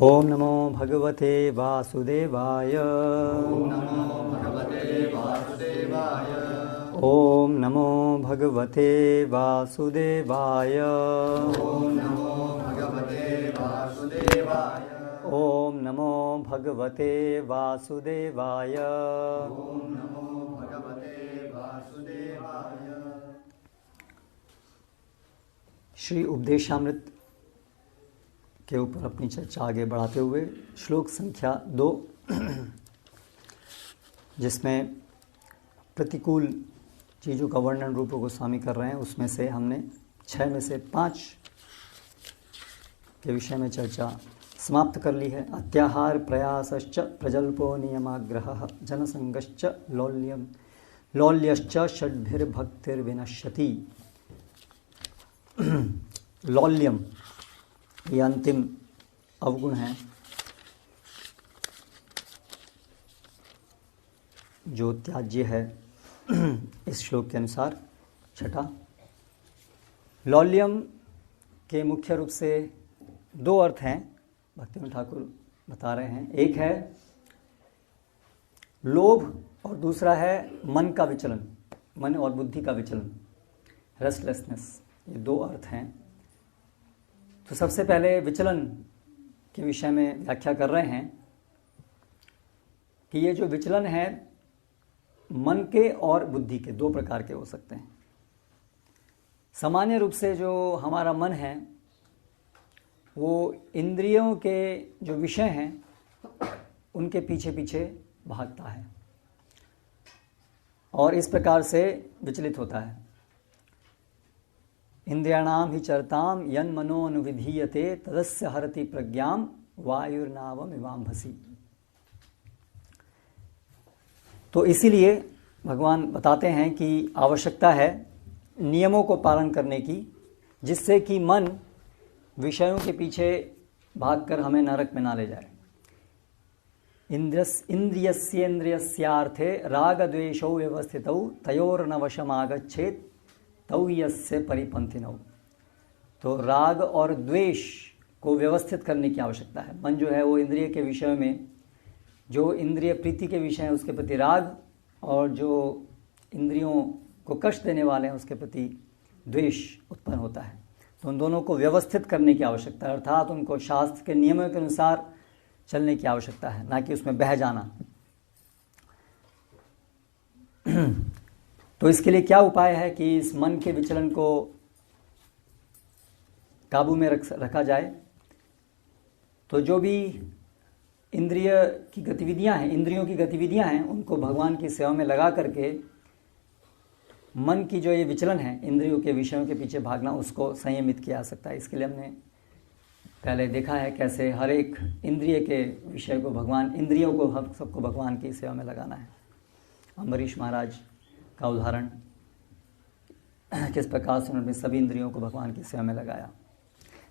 ओम नमो भगवते वासुदेवाय। ओम नमो भगवते वासुदेवाय। ओम नमो भगवते वासुदेवाय। श्री उपदेशामृत के ऊपर अपनी चर्चा आगे बढ़ाते हुए श्लोक संख्या 2, जिसमें प्रतिकूल चीज़ों का वर्णन रूप गोस्वामी कर रहे हैं, उसमें से हमने 6 में से 5 के विषय में चर्चा समाप्त कर ली है। अत्याहार प्रयासश्च प्रजल्पो नियमाग्रहः जनसंगश्च लौल्यश्च षड्भिर्भक्तिर्विनश्यति। लौल्यम ये अंतिम अवगुण है जो त्याज्य है इस श्लोक के अनुसार। छठा, लौल्यम के मुख्य रूप से 2 अर्थ हैं, भक्तिविनोद ठाकुर बता रहे हैं। एक है लोभ और दूसरा है मन का विचलन, मन और बुद्धि का विचलन, रेस्टलेसनेस। ये 2 अर्थ हैं। तो सबसे पहले विचलन के विषय में व्याख्या कर रहे हैं कि ये जो विचलन है मन के और बुद्धि के 2 प्रकार के हो सकते हैं। सामान्य रूप से जो हमारा मन है वो इंद्रियों के जो विषय हैं उनके पीछे पीछे भागता है और इस प्रकार से विचलित होता है। इंद्रियाणाम हि चरताम यन मनो अनुविधीयते तदस्य हरति प्रज्ञाम वायुर्नावम इवाम्भसी। तो इसीलिए भगवान बताते हैं कि आवश्यकता है नियमों को पालन करने की, जिससे कि मन विषयों के पीछे भागकर हमें नरक में ना ले जाए। इंद्रियस्येन्द्रियस्यार्थे राग द्वेषौ व्यवस्थितौ तयोर्नवशमागच्छेत् तौ यस्य परिपंथिनौ। तो राग और द्वेष को व्यवस्थित करने की आवश्यकता है। मन जो है वो इंद्रिय के विषय में, जो इंद्रिय प्रीति के विषय हैं उसके प्रति राग, और जो इंद्रियों को कष्ट देने वाले हैं उसके प्रति द्वेष उत्पन्न होता है। तो उन दोनों को व्यवस्थित करने की आवश्यकता है, अर्थात उनको शास्त्र के नियमों के अनुसार चलने की आवश्यकता है, ना कि उसमें बह जाना। तो इसके लिए क्या उपाय है कि इस मन के विचलन को काबू में रखा जाए। तो जो भी इंद्रिय की गतिविधियां हैं, इंद्रियों की गतिविधियां हैं, उनको भगवान की सेवा में लगा करके मन की जो ये विचलन है इंद्रियों के विषयों के पीछे भागना, उसको संयमित किया जा सकता है। इसके लिए हमने पहले देखा है कैसे हर एक इंद्रिय के विषय को भगवान, इंद्रियों को हम सबको भगवान की सेवा में लगाना है। अम्बरीश महाराज का उदाहरण, किस प्रकार से उन्होंने सभी इंद्रियों को भगवान की सेवा में लगाया।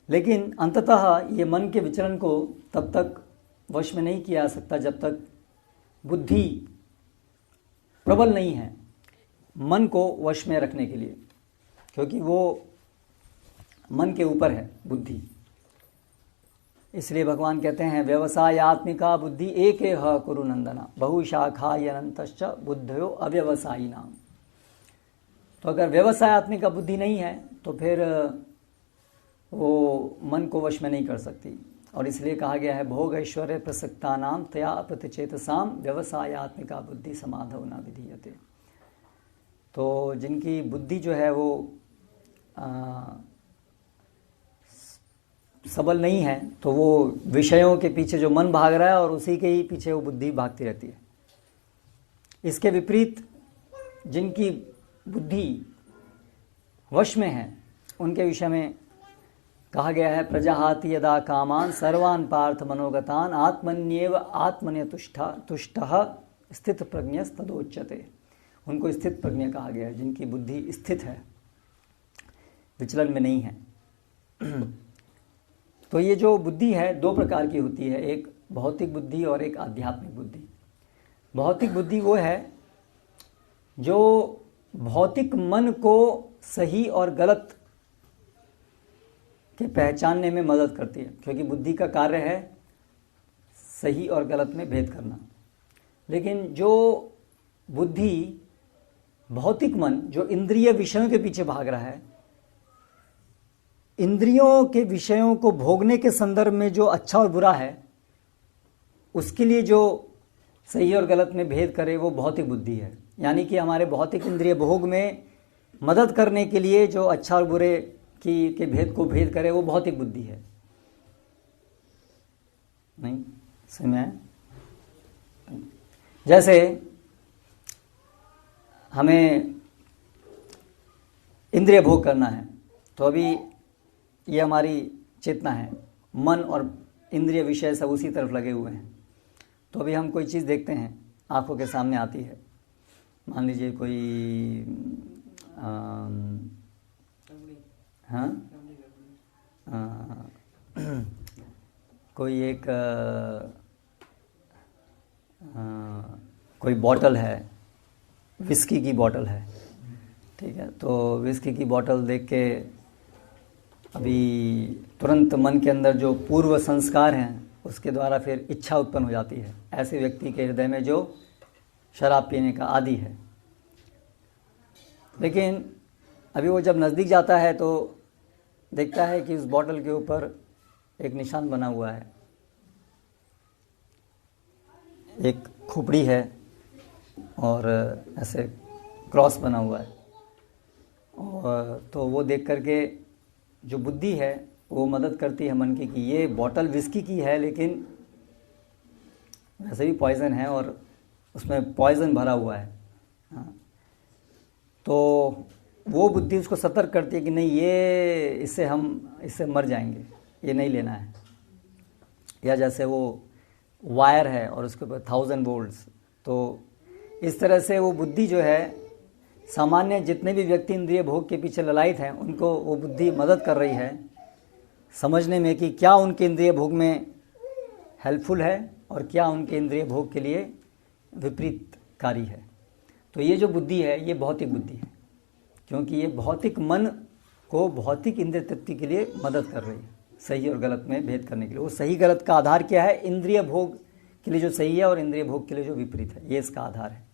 लेकिन अंततः ये मन के विचलन को तब तक वश में नहीं किया जा सकता जब तक बुद्धि प्रबल नहीं है मन को वश में रखने के लिए, क्योंकि वो मन के ऊपर है बुद्धि। इसलिए भगवान कहते हैं व्यवसायात्मिका बुद्धि एकेह कुरु नंदना बहुशाखा अनंतश्च बुद्धयो अव्यवसायी नाम। तो अगर व्यवसायात्मिका बुद्धि नहीं है तो फिर वो मन को वश में नहीं कर सकती, और इसलिए कहा गया है भोग ऐश्वर्य प्रसक्ता नाम तया अप्रतिचेतसाम व्यवसायात्मिका बुद्धि समाधव न विधीयते। तो जिनकी बुद्धि जो है वो सबल नहीं है, तो वो विषयों के पीछे जो मन भाग रहा है और उसी के ही पीछे वो बुद्धि भागती रहती है। इसके विपरीत जिनकी बुद्धि वश में है उनके विषय में कहा गया है प्रजाहाति यदा कामान सर्वान पार्थ मनोगतान आत्मन्येव आत्मन्य तुष्टः स्थित प्रज्ञस्तदोच्यते। उनको स्थित प्रज्ञ कहा गया है, जिनकी बुद्धि स्थित है, विचलन में नहीं है। तो ये जो बुद्धि है 2 प्रकार की होती है, एक भौतिक बुद्धि और एक आध्यात्मिक बुद्धि। भौतिक बुद्धि वो है जो भौतिक मन को सही और गलत के पहचानने में मदद करती है, क्योंकि बुद्धि का कार्य है सही और गलत में भेद करना। लेकिन जो बुद्धि, भौतिक मन, जो इंद्रिय विषयों के पीछे भाग रहा है, इंद्रियों के विषयों को भोगने के संदर्भ में जो अच्छा और बुरा है, उसके लिए जो सही और गलत में भेद करे, वो भौतिक बुद्धि है। यानी कि हमारे भौतिक इंद्रिय भोग में मदद करने के लिए जो अच्छा और बुरे के भेद को भेद करे, वो भौतिक बुद्धि है। नहीं समझ में आया? जैसे हमें इंद्रिय भोग करना है, तो अभी ये हमारी चेतना है, मन और इंद्रिय विषय सब उसी तरफ लगे हुए हैं। तो अभी हम कोई चीज़ देखते हैं, आंखों के सामने आती है, मान लीजिए कोई कोई एक कोई बॉटल है, विस्की की बॉटल है, ठीक है। तो विस्की की बॉटल देख के अभी तुरंत मन के अंदर जो पूर्व संस्कार हैं, उसके द्वारा फिर इच्छा उत्पन्न हो जाती है ऐसे व्यक्ति के हृदय में जो शराब पीने का आदी है। लेकिन अभी वो जब नज़दीक जाता है तो देखता है कि उस बॉटल के ऊपर एक निशान बना हुआ है, एक खोपड़ी है और ऐसे क्रॉस बना हुआ है। और तो वो देख करके जो बुद्धि है वो मदद करती है मन की कि ये बॉटल विस्की की है, लेकिन वैसे भी पॉइज़न है और उसमें पॉइज़न भरा हुआ है। हाँ, तो वो बुद्धि उसको सतर्क करती है कि नहीं, ये इससे मर जाएंगे, ये नहीं लेना है। या जैसे वो वायर है और उसके ऊपर 1000 वोल्ट्स, तो इस तरह से वो बुद्धि जो है, सामान्य जितने भी व्यक्ति इंद्रिय भोग के पीछे ललायित हैं, उनको वो बुद्धि मदद कर रही है समझने में कि क्या उनके इंद्रिय भोग में हेल्पफुल है और क्या उनके इंद्रिय भोग के लिए विपरीतकारी है। तो ये जो बुद्धि है, ये भौतिक बुद्धि है, क्योंकि ये भौतिक मन को भौतिक इंद्रिय तृप्ति के लिए मदद कर रही है, सही और गलत में भेद करने के लिए। वो सही गलत का आधार क्या है? इंद्रिय भोग के लिए जो सही है और इंद्रिय भोग के लिए जो विपरीत है, ये इसका आधार है।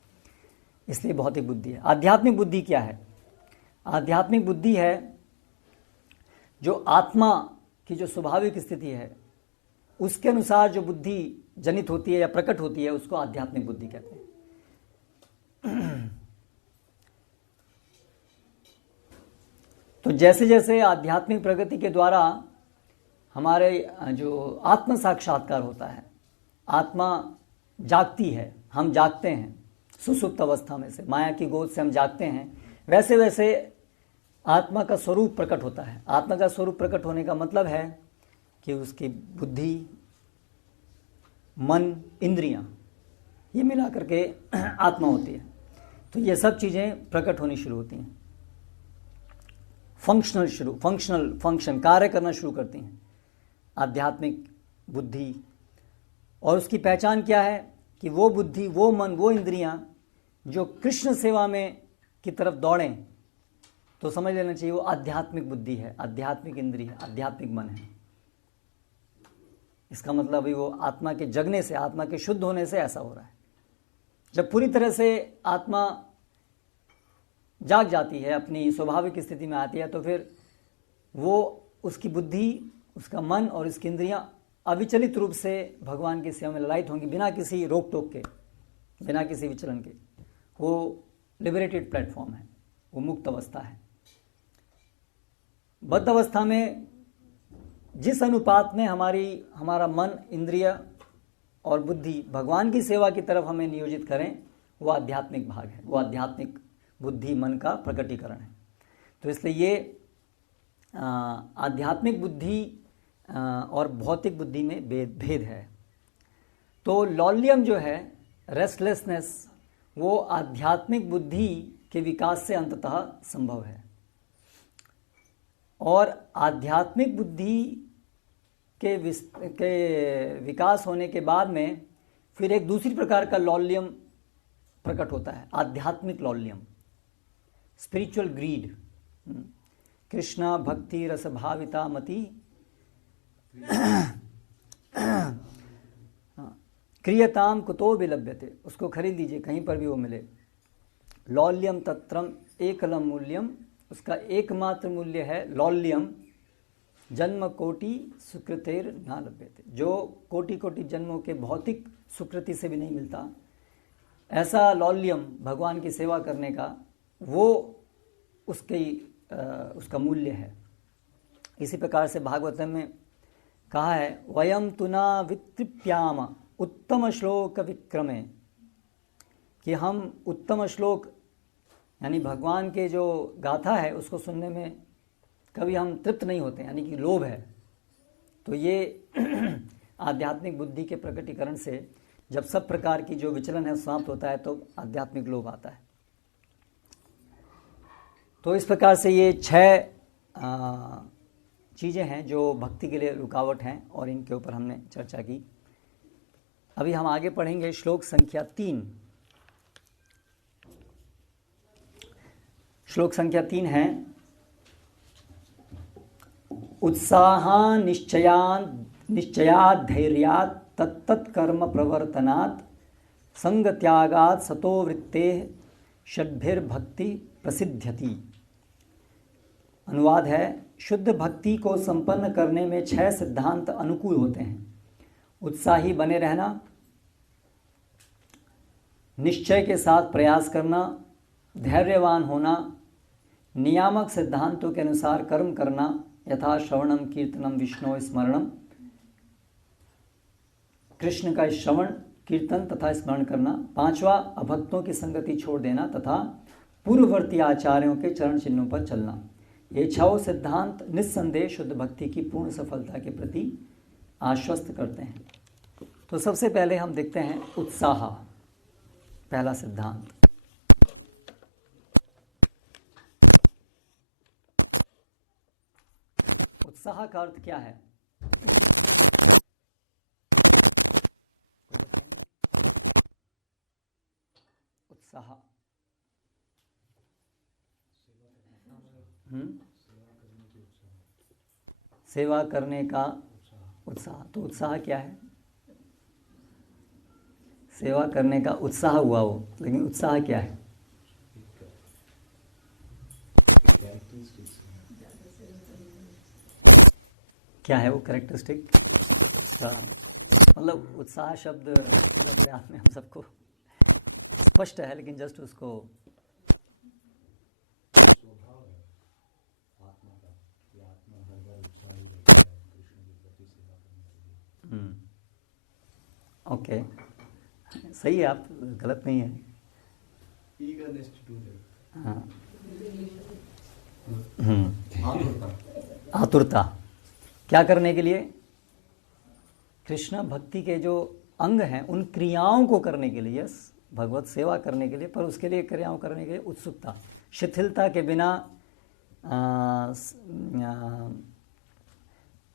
इसलिए भौतिक बुद्धि है। आध्यात्मिक बुद्धि क्या है? आध्यात्मिक बुद्धि है जो आत्मा की जो स्वाभाविक स्थिति है, उसके अनुसार जो बुद्धि जनित होती है या प्रकट होती है, उसको आध्यात्मिक बुद्धि कहते हैं। तो जैसे जैसे आध्यात्मिक प्रगति के द्वारा हमारे जो आत्म साक्षात्कार होता है, आत्मा जागती है, हम जागते हैं सुसुप्त अवस्था में से, माया की गोद से हम जागते हैं, वैसे वैसे आत्मा का स्वरूप प्रकट होता है। आत्मा का स्वरूप प्रकट होने का मतलब है कि उसकी बुद्धि, मन, इंद्रियां, ये मिला करके आत्मा होती है। तो ये सब चीज़ें प्रकट होनी शुरू होती हैं, फंक्शन कार्य करना शुरू करती हैं आध्यात्मिक बुद्धि। और उसकी पहचान क्या है? कि वो बुद्धि, वो मन, वो इंद्रियां जो कृष्ण सेवा में की तरफ दौड़ें, तो समझ लेना चाहिए वो आध्यात्मिक बुद्धि है, आध्यात्मिक इंद्रिय है, आध्यात्मिक मन है। इसका मतलब अभी वो आत्मा के जगने से, आत्मा के शुद्ध होने से ऐसा हो रहा है। जब पूरी तरह से आत्मा जाग जाती है, अपनी स्वाभाविक स्थिति में आती है, तो फिर वो, उसकी बुद्धि, उसका मन और उसकी इंद्रियां अविचलित रूप से भगवान की सेवा में ललायित होंगी, बिना किसी रोक टोक के, बिना किसी विचलन के। वो लिबरेटेड प्लेटफॉर्म है, वो मुक्त अवस्था है। बद्ध अवस्था में जिस अनुपात में हमारा मन, इंद्रिय और बुद्धि भगवान की सेवा की तरफ हमें नियोजित करें, वो आध्यात्मिक भाग है, वो आध्यात्मिक बुद्धि, मन का प्रकटीकरण है। तो इसलिए ये आध्यात्मिक बुद्धि और भौतिक बुद्धि में भेद है। तो लौल्यम जो है, रेस्टलेसनेस, वो आध्यात्मिक बुद्धि के विकास से अंततः संभव है। और आध्यात्मिक बुद्धि के विकास होने के बाद में फिर एक दूसरी प्रकार का लौल्यम प्रकट होता है, आध्यात्मिक लौल्यम, स्पिरिचुअल ग्रीड। कृष्णा भक्ति रस भाविता मति क्रियताम कुतो विलभ्यते, उसको खरीद लीजिए कहीं पर भी वो मिले। लौल्यम तत्रम एकलम मूल्यम, उसका एकमात्र मूल्य है लौल्यम, जन्म कोटि सुकृतेर ना लभ्यते, जो कोटि कोटि जन्मों के भौतिक सुकृति से भी नहीं मिलता, ऐसा लौल्यम भगवान की सेवा करने का वो उसका मूल्य है। इसी प्रकार से भागवतम में कहा है, वयम तुना वितृप्याम उत्तम श्लोक विक्रमे, कि हम उत्तम श्लोक यानी भगवान के जो गाथा है उसको सुनने में कभी हम तृप्त नहीं होते, यानी कि लोभ है। तो ये आध्यात्मिक बुद्धि के प्रकटीकरण से जब सब प्रकार की जो विचलन है समाप्त होता है तो आध्यात्मिक लोभ आता है। तो इस प्रकार से ये 6 चीज़ें हैं जो भक्ति के लिए रुकावट हैं और इनके ऊपर हमने चर्चा की। अभी हम आगे पढ़ेंगे श्लोक संख्या 3। श्लोक संख्या 3 है, उत्साहा निश्चयात् धैर्यात् तत्तत्कर्म प्रवर्तनात् संग त्यागात् सतो वृत्तेः षड्भिर्भक्ति प्रसिद्ध्यति। अनुवाद है, शुद्ध भक्ति को संपन्न करने में 6 सिद्धांत अनुकूल होते हैं। उत्साही बने रहना, निश्चय के साथ प्रयास करना, धैर्यवान होना, नियामक सिद्धांतों के अनुसार कर्म करना, यथा श्रवणम कीर्तनम विष्णु स्मरणम, कृष्ण का श्रवण कीर्तन तथा स्मरण करना। 5वां, अभक्तों की संगति छोड़ देना तथा पूर्ववर्ती आचार्यों के चरण चिन्हों पर चलना। ये 6 सिद्धांत निस्संदेह शुद्ध भक्ति की पूर्ण सफलता के प्रति आश्वस्त करते हैं। तो सबसे पहले हम देखते हैं उत्साह, पहला सिद्धांत। उत्साह का अर्थ क्या है? उत्साह सेवा करने का उत्साह। तो उत्साह क्या है? सेवा करने का उत्साह हुआ वो, लेकिन उत्साह क्या है? क्या है वो कैरेक्टरिस्टिक? मतलब उत्साह शब्द अपने आप में हम सबको स्पष्ट है, लेकिन जस्ट उसको ओके, सही है, आप गलत नहीं है। हाँ, आतुरता क्या करने के लिए? कृष्ण भक्ति के जो अंग हैं उन क्रियाओं को करने के लिए, यस, भगवत सेवा करने के लिए, पर उसके लिए क्रियाओं करने के लिए उत्सुकता, शिथिलता के बिना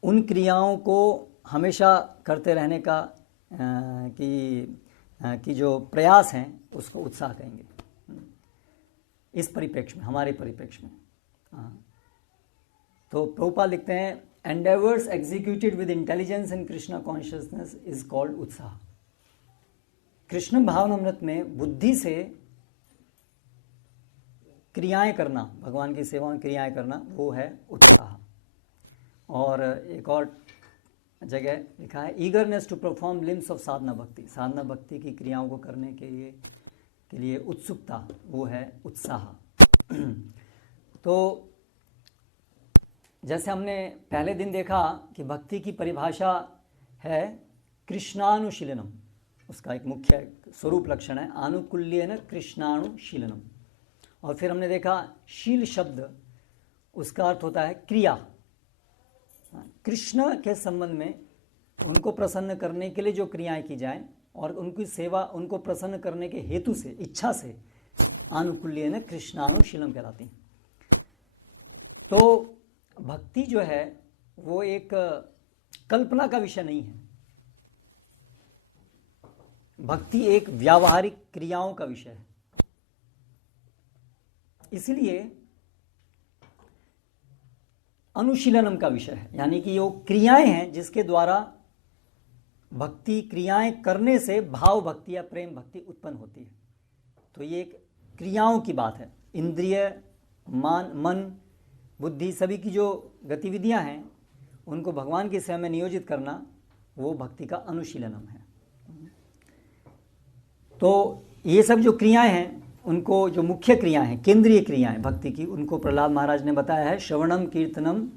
उन क्रियाओं को हमेशा करते रहने का कि जो प्रयास हैं उसको उत्साह कहेंगे इस परिप्रेक्ष्य में, हमारे परिप्रेक्ष्य में। तो प्रभुपाद लिखते हैं, endeavours executed with intelligence in Krishna consciousness is called उत्साह। कृष्ण भावनामृत में बुद्धि से क्रियाएं करना, भगवान की सेवा में क्रियाएं करना, वो है उत्साह। और एक और जगह लिखा है, eagerness to perform limbs of sadhana bhakti. साधना भक्ति की क्रियाओं को करने के लिए उत्सुकता, वो है उत्साह। तो जैसे हमने पहले दिन देखा कि भक्ति की परिभाषा है कृष्णानुशीलनम, उसका एक मुख्य स्वरूप लक्षण है आनुकूल्येन कृष्णानुशीलनम। और फिर हमने देखा शील शब्द, उसका अर्थ होता है क्रिया। कृष्ण के संबंध में उनको प्रसन्न करने के लिए जो क्रियाएं की जाएं और उनकी सेवा उनको प्रसन्न करने के हेतु से, इच्छा से, आनुकूल्येन कृष्णानुशीलम कहलाती हैं। तो भक्ति जो है वो एक कल्पना का विषय नहीं है, भक्ति एक व्यावहारिक क्रियाओं का विषय है। इसलिए अनुशीलनम का विषय है, यानी कि वो क्रियाएं हैं जिसके द्वारा भक्ति क्रियाएं करने से भाव भक्ति या प्रेम भक्ति उत्पन्न होती है। तो ये एक क्रियाओं की बात है। इंद्रिय, मन, बुद्धि, सभी की जो गतिविधियां हैं उनको भगवान की सेवा में नियोजित करना वो भक्ति का अनुशीलनम है। तो ये सब जो क्रियाएं हैं उनको, जो मुख्य क्रियाएं हैं, केंद्रीय क्रियाएं भक्ति की, उनको प्रहलाद महाराज ने बताया है। श्रवणम कीर्तनम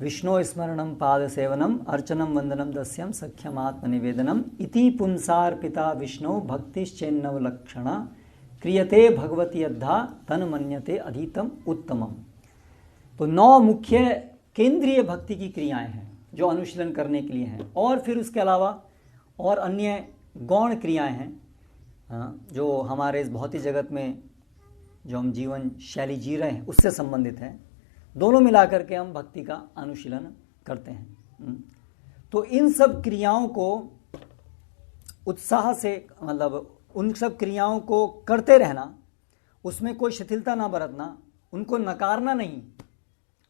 विष्णु स्मरणम पाद सेवनम अर्चनम वंदनम दस्यम सख्यम आत्मनिवेदनम इति पुंसार्पिता विष्णु भक्तिश्चेन्नव लक्षणा क्रियते भगवती अद्धा तन मन्यते अधीतम उत्तमम। तो 9 मुख्य केंद्रीय भक्ति की क्रियाएं हैं जो अनुशीलन करने के लिए हैं, और फिर उसके अलावा और अन्य गौण क्रियाएं हैं जो हमारे इस भौतिक जगत में जो हम जीवन शैली जी रहे हैं उससे संबंधित हैं। दोनों मिलाकर के हम भक्ति का अनुशीलन करते हैं। तो इन सब क्रियाओं को उत्साह से, मतलब उन सब क्रियाओं को करते रहना, उसमें कोई शिथिलता ना बरतना, उनको नकारना नहीं,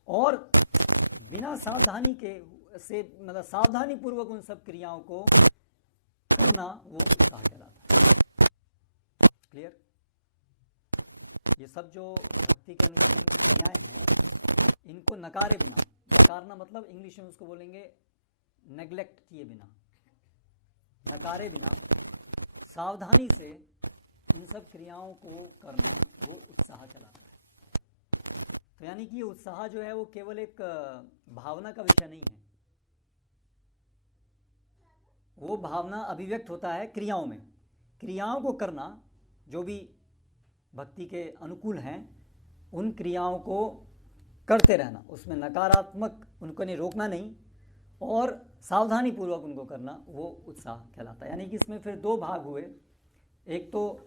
और बिना सावधानी के से, मतलब सावधानी पूर्वक उन सब क्रियाओं को करना, वो उत्साह कहलाता है। क्लियर? ये सब जो भक्ति के अनुष्ठान की क्रियाएं हैं इनको नकारे बिना, नकारना मतलब इंग्लिश में उसको बोलेंगे नेग्लेक्ट किए बिना, नकारे बिना सावधानी से इन सब क्रियाओं को करना, वो उत्साह कहलाता है। तो यानी कि ये उत्साह जो है वो केवल एक भावना का विषय नहीं है, वो भावना अभिव्यक्त होता है क्रियाओं में। क्रियाओं को करना जो भी भक्ति के अनुकूल हैं, उन क्रियाओं को करते रहना, उसमें नकारात्मक उनको नहीं, रोकना नहीं, और सावधानी पूर्वक उनको करना, वो उत्साह कहलाता है। यानी कि इसमें फिर 2 भाग हुए, एक तो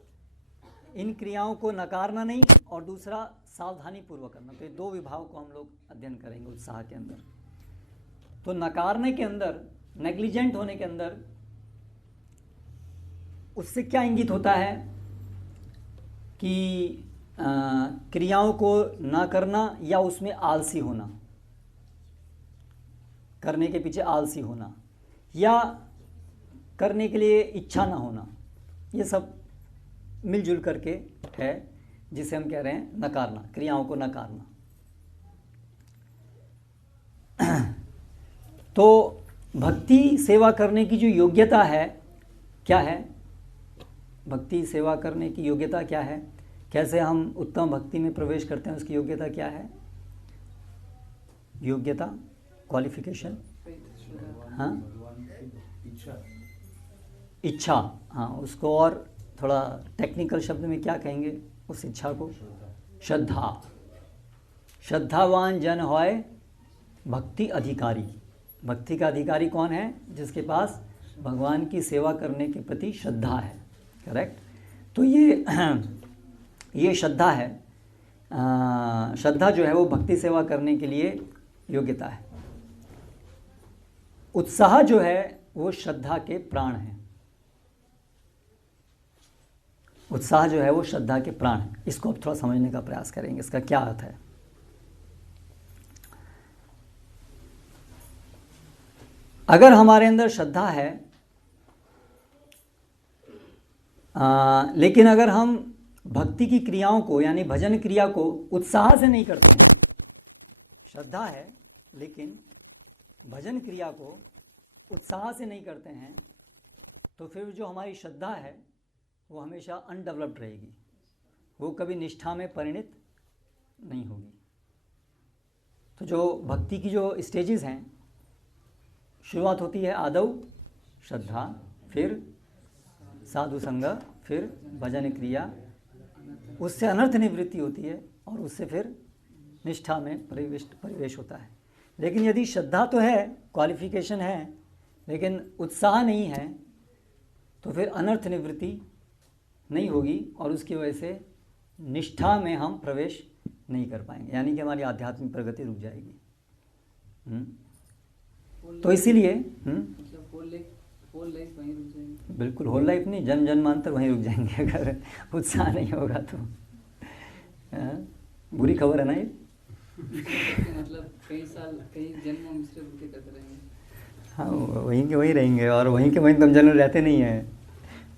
इन क्रियाओं को नकारना नहीं और दूसरा सावधानी पूर्वक करना। तो ये 2 विभागों को हम लोग अध्ययन करेंगे उत्साह के अंदर। तो नकारने के अंदर, नेग्लिजेंट होने के अंदर, उससे क्या इंगित होता है कि क्रियाओं को ना करना या उसमें आलसी होना, करने के पीछे आलसी होना, या करने के लिए इच्छा ना होना, ये सब मिलजुल करके है जिसे हम कह रहे हैं नकारना, क्रियाओं को नकारना। तो भक्ति सेवा करने की जो योग्यता है, क्या है? भक्ति सेवा करने की योग्यता क्या है? कैसे हम उत्तम भक्ति में प्रवेश करते हैं, उसकी योग्यता क्या है? योग्यता, क्वालिफिकेशन, हाँ, इच्छा, हाँ, उसको और थोड़ा टेक्निकल शब्द में क्या कहेंगे उस इच्छा को? श्रद्धा। श्रद्धावान जन होय भक्ति अधिकारी। भक्ति का अधिकारी कौन है? जिसके पास भगवान की सेवा करने के प्रति श्रद्धा है। करेक्ट? तो ये श्रद्धा है। श्रद्धा जो है वो भक्ति सेवा करने के लिए योग्यता है। उत्साह जो है वो श्रद्धा के प्राण है। उत्साह जो है वो श्रद्धा के प्राण है। इसको अब थोड़ा समझने का प्रयास करेंगे, इसका क्या अर्थ है। अगर हमारे अंदर श्रद्धा है, लेकिन अगर हम भक्ति की क्रियाओं को, यानी भजन क्रिया को उत्साह से नहीं करते हैं, श्रद्धा है लेकिन भजन क्रिया को उत्साह से नहीं करते हैं, तो फिर जो हमारी श्रद्धा है वो हमेशा अनडेवलप्ड रहेगी, वो कभी निष्ठा में परिणित नहीं होगी। तो जो भक्ति की जो स्टेजेस हैं, शुरुआत होती है आदौ श्रद्धा, फिर साधु संग, फिर भजन क्रिया, उससे अनर्थ निवृत्ति होती है और उससे फिर निष्ठा में परिवेश होता है। लेकिन यदि श्रद्धा तो है, क्वालिफिकेशन है, लेकिन उत्साह नहीं है, तो फिर अनर्थ निवृत्ति नहीं होगी और उसकी वजह से निष्ठा में हम प्रवेश नहीं कर पाएंगे, यानी कि हमारी आध्यात्मिक प्रगति रुक जाएगी। तो इसीलिए बिल्कुल होल लाइफ नहीं, जन्म जन्मांतर वहीं रुक जाएंगे अगर उत्साह नहीं होगा तो। बुरी खबर है ना ये। मतलब कई साल, कई जन्म हम इससे भूखे करते रहेंगे। हाँ, वहीं के वहीं रहेंगे, और वहीं के वहीं तमजन में रहते नहीं हैं।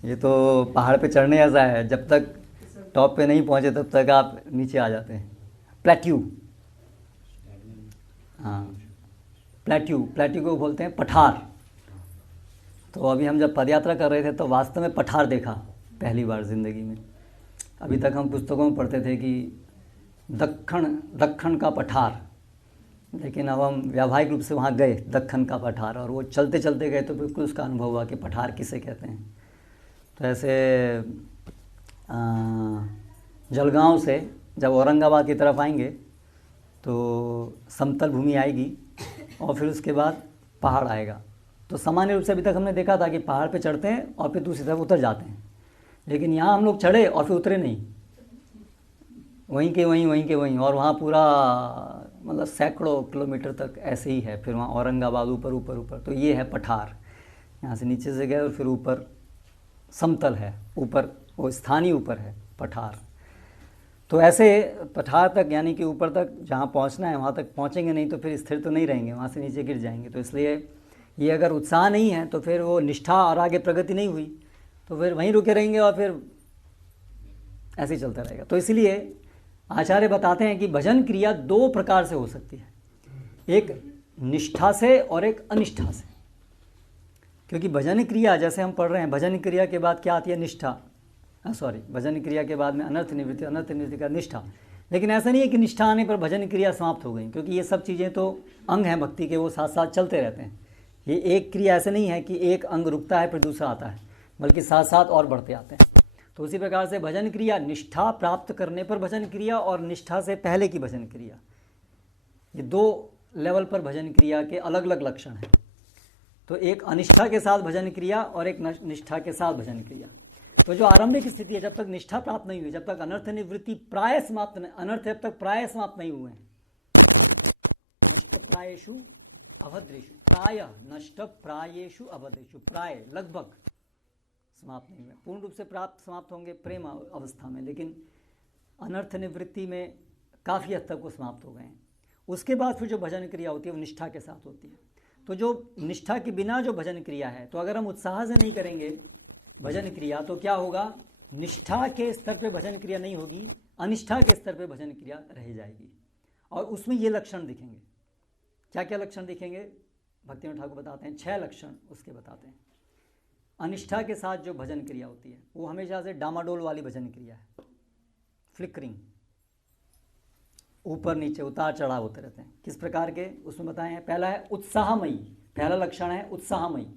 ये तो पहाड़ पे चढ़ने जैसा है, जब तक टॉप पे नहीं पहुँचे तब तक आप नीचे आ जाते हैं। प्लेट्यू, हाँ, प्लेट्यू को बोलते हैं पठार। तो अभी हम जब पदयात्रा कर रहे थे तो वास्तव में पठार देखा पहली बार ज़िंदगी में। अभी तक हम पुस्तकों में पढ़ते थे कि दक्खन का पठार, लेकिन अब हम व्यावहारिक रूप से वहाँ गए, दक्खन का पठार, और वो चलते चलते गए तो बिल्कुल उसका अनुभव हुआ कि पठार किसे कहते हैं। तो ऐसे जलगांव से जब औरंगाबाद की तरफ आएंगे तो समतल भूमि आएगी और फिर उसके बाद पहाड़ आएगा। तो सामान्य रूप से अभी तक हमने देखा था कि पहाड़ पे चढ़ते हैं और फिर दूसरी तरफ उतर जाते हैं, लेकिन यहाँ हम लोग चढ़े और फिर उतरे नहीं, वहीं के वहीं, और वहाँ पूरा मतलब सैकड़ों किलोमीटर तक ऐसे ही है। फिर वहाँ औरंगाबाद ऊपर। तो ये है पठार। यहाँ से नीचे से गए और फिर ऊपर समतल है, ऊपर वो स्थानीय ऊपर है पठार। तो ऐसे पठार तक, यानी कि ऊपर तक जहाँ पहुँचना है वहाँ तक पहुँचेंगे, नहीं तो फिर स्थिर तो नहीं रहेंगे, वहाँ से नीचे गिर जाएंगे। तो इसलिए ये अगर उत्साह नहीं है तो फिर वो निष्ठा और आगे प्रगति नहीं हुई, तो फिर वहीं रुके रहेंगे और फिर ऐसे ही चलता रहेगा। तो इसलिए आचार्य बताते हैं कि भजन क्रिया दो प्रकार से हो सकती है, एक निष्ठा से और एक अनिष्ठा से। क्योंकि भजन क्रिया, जैसे हम पढ़ रहे हैं, भजन क्रिया के बाद क्या आती है? निष्ठा। भजन क्रिया के बाद में अनर्थ निवृत्ति का निष्ठा। लेकिन ऐसा नहीं है कि निष्ठा आने पर भजन क्रिया समाप्त हो गई, क्योंकि ये सब चीज़ें तो अंग हैं भक्ति के, वो साथ साथ चलते रहते हैं। ये एक क्रिया ऐसे नहीं है कि एक अंग रुकता है फिर दूसरा आता है, बल्कि साथ साथ और बढ़ते आते हैं। तो उसी प्रकार से भजन क्रिया, निष्ठा प्राप्त करने पर भजन क्रिया और निष्ठा से पहले की भजन क्रिया, ये दो लेवल पर भजन क्रिया के अलग अलग लक्षण हैं। तो एक अनिष्ठा के साथ भजन क्रिया और एक निष्ठा के साथ भजन क्रिया। तो जो आरंभिक स्थिति है, जब तक निष्ठा प्राप्त नहीं हुई, जब तक अनर्थ निवृत्ति प्राय समाप्त नहीं, अनर्थ जब तक प्राय समाप्त नहीं हुए हैं, नष्ट प्रायेषु अभद्रेषु, प्राय नष्ट प्रायेषु अभद्रेषु, प्राय लगभग समाप्त नहीं हुए, पूर्ण रूप से प्राप्त समाप्त होंगे प्रेम अवस्था में, लेकिन अनर्थ निवृत्ति में काफ़ी हद तक वो समाप्त हो गए हैं। उसके बाद फिर जो भजन क्रिया होती है वो निष्ठा के साथ होती है। तो जो निष्ठा के बिना जो भजन क्रिया है, तो अगर हम उत्साह से नहीं करेंगे भजन क्रिया तो क्या होगा? निष्ठा के स्तर पे भजन क्रिया नहीं होगी, अनिष्ठा के स्तर पे भजन क्रिया रह जाएगी। और उसमें ये लक्षण दिखेंगे। क्या क्या लक्षण दिखेंगे? भक्तिविनोद ठाकुर बताते हैं, 6 लक्षण उसके बताते हैं। अनिष्ठा के साथ जो भजन क्रिया होती है वो हमेशा से डामाडोल वाली भजन क्रिया है, फ्लिकरिंग, ऊपर नीचे उतार चढ़ाव होते रहते हैं। किस प्रकार के? उसमें बताए हैं। पहला है उत्साहमयी, पहला लक्षण है उत्साहमयी।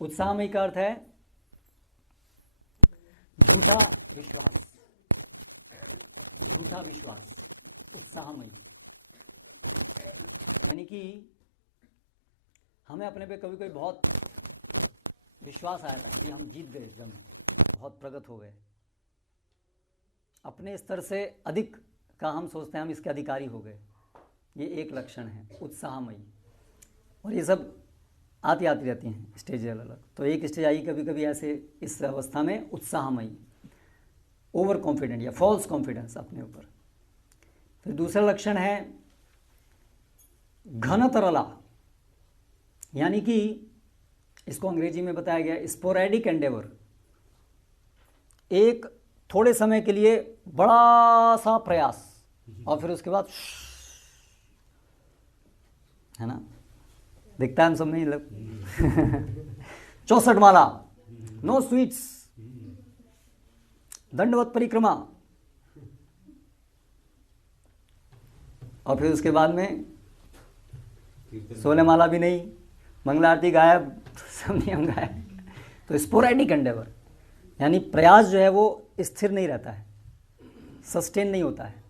उत्साहमयी का अर्थ है झूठा विश्वास, झूठा विश्वास, उत्साहमयी। यानी कि हमें अपने पे कभी कभी बहुत विश्वास आया था कि हम जीत गए, जंग बहुत प्रगत हो गए, अपने स्तर से अधिक का हम सोचते हैं हम इसके अधिकारी हो गए। ये एक लक्षण है उत्साहमयी। और ये सब आती रहती हैं स्टेज अलग अलग। तो एक स्टेज आई कभी कभी ऐसे इस अवस्था में उत्साहमयी, ओवर कॉन्फिडेंट या फॉल्स कॉन्फिडेंस अपने ऊपर। फिर दूसरा लक्षण है घन तरला, यानी कि इसको अंग्रेजी में बताया गया स्पोरेडिक एंडेवर। एक थोड़े समय के लिए बड़ा सा प्रयास और फिर उसके बाद है ना, दिखता है हम सब में लग 64 माला, नो स्वीट्स, दंडवत परिक्रमा, और फिर उसके बाद में 16 माला भी नहीं, मंगला आरती गायब, सब नियम गायब। तो स्पोरेडिक एंडेवर यानी प्रयास जो है वो स्थिर नहीं रहता है, सस्टेन नहीं होता है।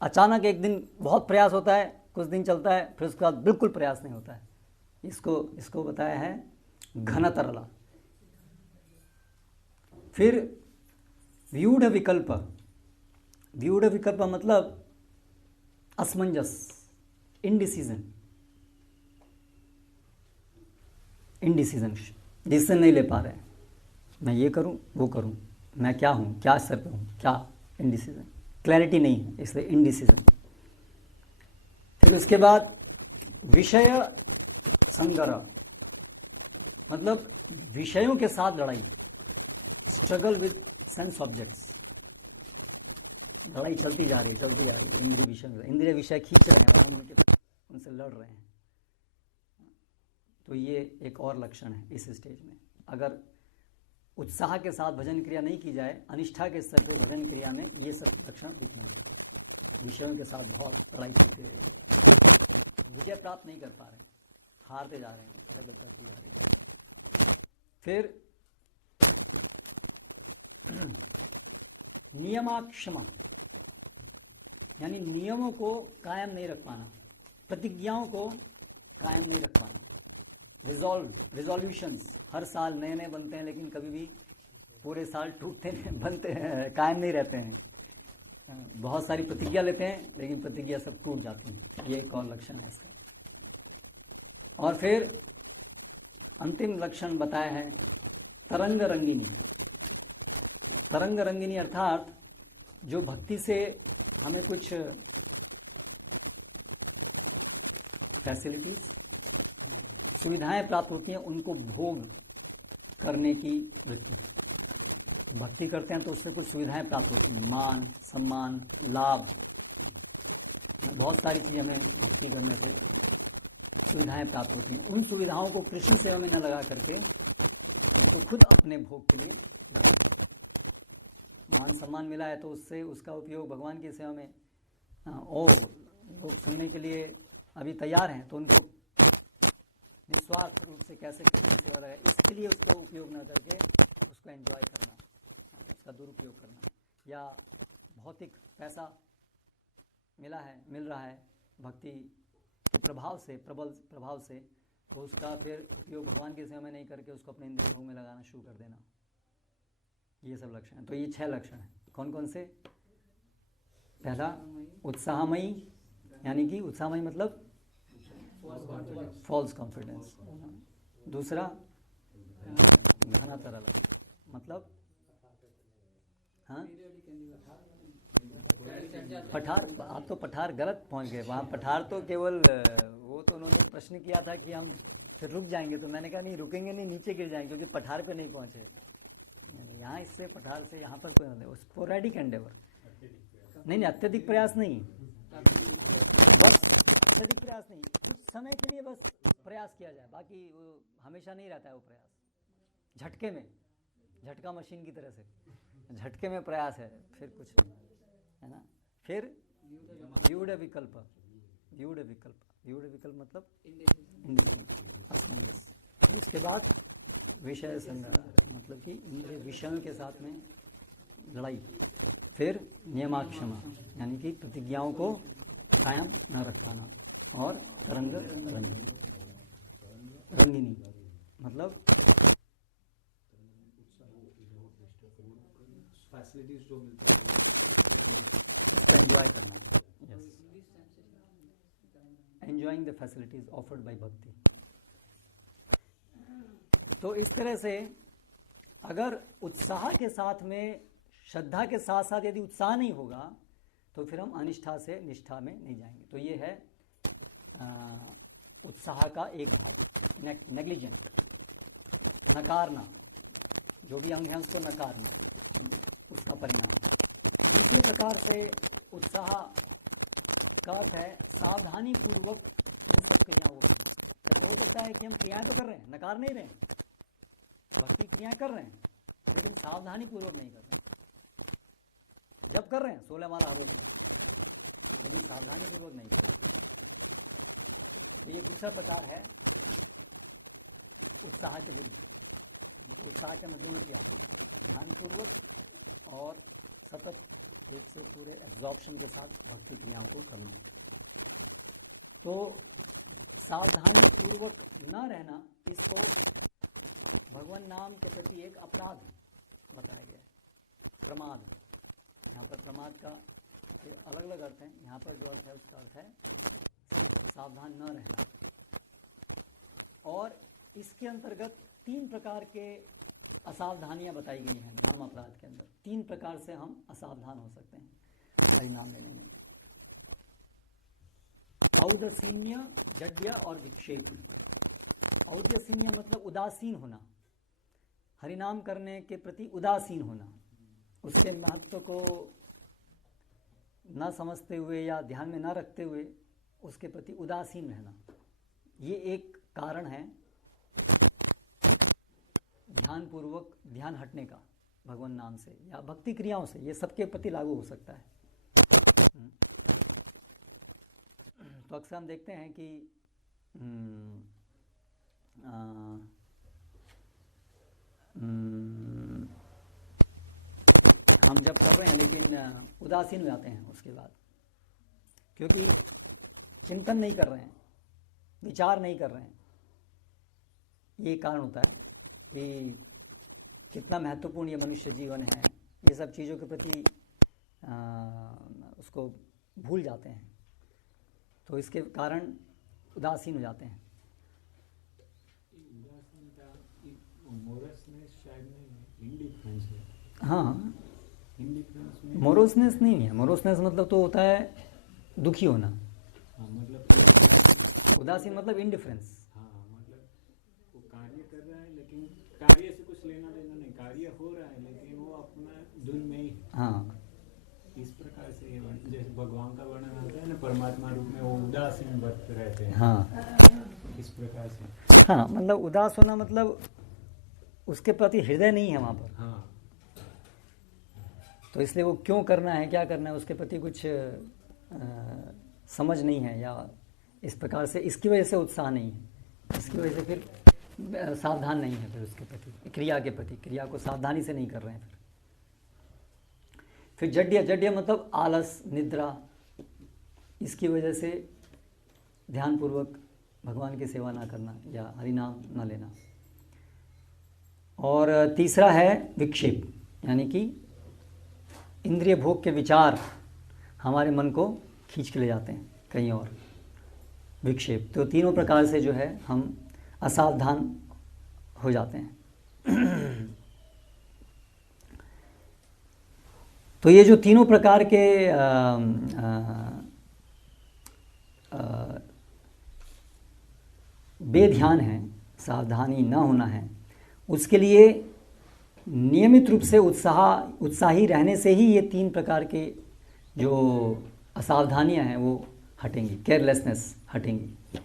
अचानक एक दिन बहुत प्रयास होता है, कुछ दिन चलता है, फिर उसके बाद बिल्कुल प्रयास नहीं होता है। इसको बताया है घन तरला। फिर व्यूढ़ विकल्प, व्यूढ़ विकल्प मतलब असमंजस, इंडिसीजन, डिसीजन नहीं ले पा रहे हैं, मैं ये करूं वो करूं, मैं क्या हूं, क्या स्तर पे हूं, क्या, इंडिसीजन, क्लैरिटी नहीं है, इसलिए इंडिसीजन। फिर उसके बाद विषय संग्रह, मतलब विषयों के साथ लड़ाई, स्ट्रगल विद सेंस ऑब्जेक्ट्स, लड़ाई चलती जा रही है इंद्रिय विषय खींच रहे हैं और हम उनसे लड़ रहे हैं। तो ये एक और लक्षण है इस स्टेज में। अगर उत्साह के साथ भजन क्रिया नहीं की जाए, अनिष्ठा के स्तर पर भजन क्रिया में ये सब लक्षण दिखने लगते हैं। विषयों के साथ बहुत लड़ाई चलती रहेगी, विजय प्राप्त नहीं कर पा रहे, हारते जा रहे हैं। फिर नियमाक्षमा, यानी नियमों को कायम नहीं रख पाना, प्रतिज्ञाओं को कायम नहीं रख पाना। रिजोल्यूशंस हर साल नए नए बनते हैं, लेकिन कभी भी पूरे साल टूटते नहीं, बनते हैं, कायम नहीं रहते हैं। बहुत सारी प्रतिज्ञा लेते हैं, लेकिन प्रतिज्ञा सब टूट जाती हैं। ये एक और लक्षण है इसका। और फिर अंतिम लक्षण बताया है तरंग रंगिनी। तरंग रंगिनी अर्थात जो भक्ति से हमें कुछ फैसिलिटीज, सुविधाएं प्राप्त होती हैं, उनको भोग करने की वृत्ति। भक्ति करते हैं तो उससे कुछ सुविधाएं प्राप्त होती हैं, मान, सम्मान, लाभ, बहुत सारी चीजें हमें भक्ति करने से सुविधाएं प्राप्त होती हैं। उन सुविधाओं को कृष्ण सेवा में न लगा करके उनको खुद अपने भोग के लिए, मान सम्मान मिला है तो उससे उसका उपयोग भगवान की सेवा में, और लोग सुनने के लिए अभी तैयार हैं तो उनको निस्वार्थ रूप से कैसे सेवा लगे, इसके लिए उसको उपयोग न करके उसको एंजॉय करना, उसका दुरुपयोग करना, या भौतिक पैसा मिल रहा है भक्ति के प्रभाव से, प्रबल प्रभाव से, तो उसका फिर उपयोग भगवान की सेवा में नहीं करके उसको अपने इंद्रिय भोग में लगाना शुरू कर देना। ये सब लक्षण है। तो ये 6 लक्षण है। कौन कौन से? पहला उत्साहमयी, यानी कि उत्साहमयी मतलब फॉल्स कॉन्फिडेंस। दूसरा घना तरल, मतलब हाँ पठार। आप तो पठार गलत पहुंच गए। वहाँ पठार तो केवल वो तो उन्होंने प्रश्न किया था कि हम फिर रुक जाएंगे, तो मैंने कहा नहीं रुकेंगे नहीं, नीचे गिर जाएंगे, क्योंकि पठार पे नहीं पहुंचे। यहाँ इससे पठार से यहाँ पर कोई नहीं, स्पोरेडिक एंडेवर, नहीं अत्यधिक प्रयास नहीं, बस अत्यधिक प्रयास नहीं, कुछ समय के लिए बस प्रयास किया जाए, बाकी वो हमेशा नहीं रहता है वो प्रयास। झटके में, झटका मशीन की तरह से झटके में प्रयास है, फिर कुछ नहीं है ना। फिर व्यूढ़ विकल्प, व्यूढ़ विकल्प मतलब असमंजस। उसके बाद विषय संग्रह, मतलब कि इंद्रिय विषयों के साथ में लड़ाई। फिर नियमाक्षमा, यानी कि प्रतिज्ञाओं को कायम न रख पाना। और तरंग रंगिनी मतलब फैसिलिटीज जो मिलती है उसका एंजॉय करना। Yes, enjoying the facilities offered by भक्ति। तो इस तरह से अगर उत्साह के साथ में, श्रद्धा के साथ साथ यदि उत्साह नहीं होगा तो फिर हम अनिष्ठा से निष्ठा में नहीं जाएंगे। तो ये है उत्साह का एक भाग, नेग्लिजेंट, नकारना, जो भी अंग है उसको नकारना, उसका परिणाम। दूसरे प्रकार से उत्साह का अर्थ है सावधानी पूर्वक सब क्रियाओं को। हो सकता है कि हम क्रियाएं तो कर रहे हैं, नकार नहीं रहे हैं, भक्ति क्रियाएं कर रहे हैं, लेकिन सावधानी पूर्वक नहीं कर रहे हैं। जब कर रहे हैं 16 माला हर रोज, लेकिन सावधानी पूर्वक नहीं कर रहे। तो ये दूसरा प्रकार है उत्साह के दिन। उत्साह के मजमून किया ध्यानपूर्वक और सतत रूप से पूरे एब्जॉर्प्शन के साथ भक्ति क्रियाओं को करना। तो सावधानी पूर्वक न रहना, इसको भगवान नाम के प्रति एक अपराध बताया गया है, प्रमाद। यहाँ पर प्रमाद का अलग अलग अर्थ है, यहाँ पर जो अर्थ है उसका अर्थ है सावधान न रहना। और इसके अंतर्गत 3 प्रकार के असावधानियां बताई गई हैं नाम अपराध के अंदर। 3 प्रकार से हम असावधान हो सकते हैं हरिनाम लेने में। औदासीन्य, जड्य और विक्षेप। औदासीन्य मतलब उदासीन होना, हरिनाम करने के प्रति उदासीन होना, उसके महत्व को न समझते हुए या ध्यान में न रखते हुए उसके प्रति उदासीन रहना, ये एक कारण है ध्यान पूर्वक ध्यान हटने का भगवान नाम से या भक्ति क्रियाओं से। ये सबके प्रति लागू हो सकता है। तो अक्सर हम देखते हैं कि हम जब कर रहे हैं लेकिन उदासीन हो जाते हैं उसके बाद, क्योंकि चिंतन नहीं कर रहे हैं, विचार नहीं कर रहे हैं। ये कारण होता है कि कितना महत्वपूर्ण ये मनुष्य जीवन है, ये सब चीज़ों के प्रति उसको भूल जाते हैं, तो इसके कारण उदासीन हो जाते हैं। हाँ, मोरोसनेस नहीं है। मोरोसनेस मतलब तो होता है दुखी होना। मतलब उदासीन मतलब इंडिफरेंस। मतलब वो कार्य कर रहा है लेकिन कार्य से कुछ लेना देना नहीं, कार्य हो रहा है लेकिन वो अपना धुन में ही। हाँ, इस प्रकार से जैसे भगवान का वर्णन आता है ना, परमात्मा रूप में वो उदासीन भक्त रहते हैं। हाँ, इस प्रकार से। हाँ, मतलब उदास होना मतलब उसके प्रति हृदय नहीं है वहाँ पर। हाँ, तो इसलिए वो क्यों करना है, क्या करना है, उसके प्रति कुछ समझ नहीं है, या इस प्रकार से इसकी वजह से उत्साह नहीं है, इसकी वजह से फिर सावधान नहीं है, फिर उसके प्रति क्रिया के प्रति क्रिया को सावधानी से नहीं कर रहे हैं। फिर जड्य, जड्य मतलब आलस, निद्रा, इसकी वजह से ध्यानपूर्वक भगवान की सेवा ना करना या हरिनाम ना लेना। और तीसरा है विक्षेप, यानी कि इंद्रिय भोग के विचार हमारे मन को खींच के ले जाते हैं कहीं और, विक्षेप। तो तीनों प्रकार से जो है हम असावधान हो जाते हैं। तो ये जो तीनों प्रकार के बेध्यान है, सावधानी न होना है, उसके लिए नियमित रूप से उत्साही रहने से ही ये तीन प्रकार के जो असावधानियां हैं वो हटेंगी, केयरलेसनेस हटेंगी।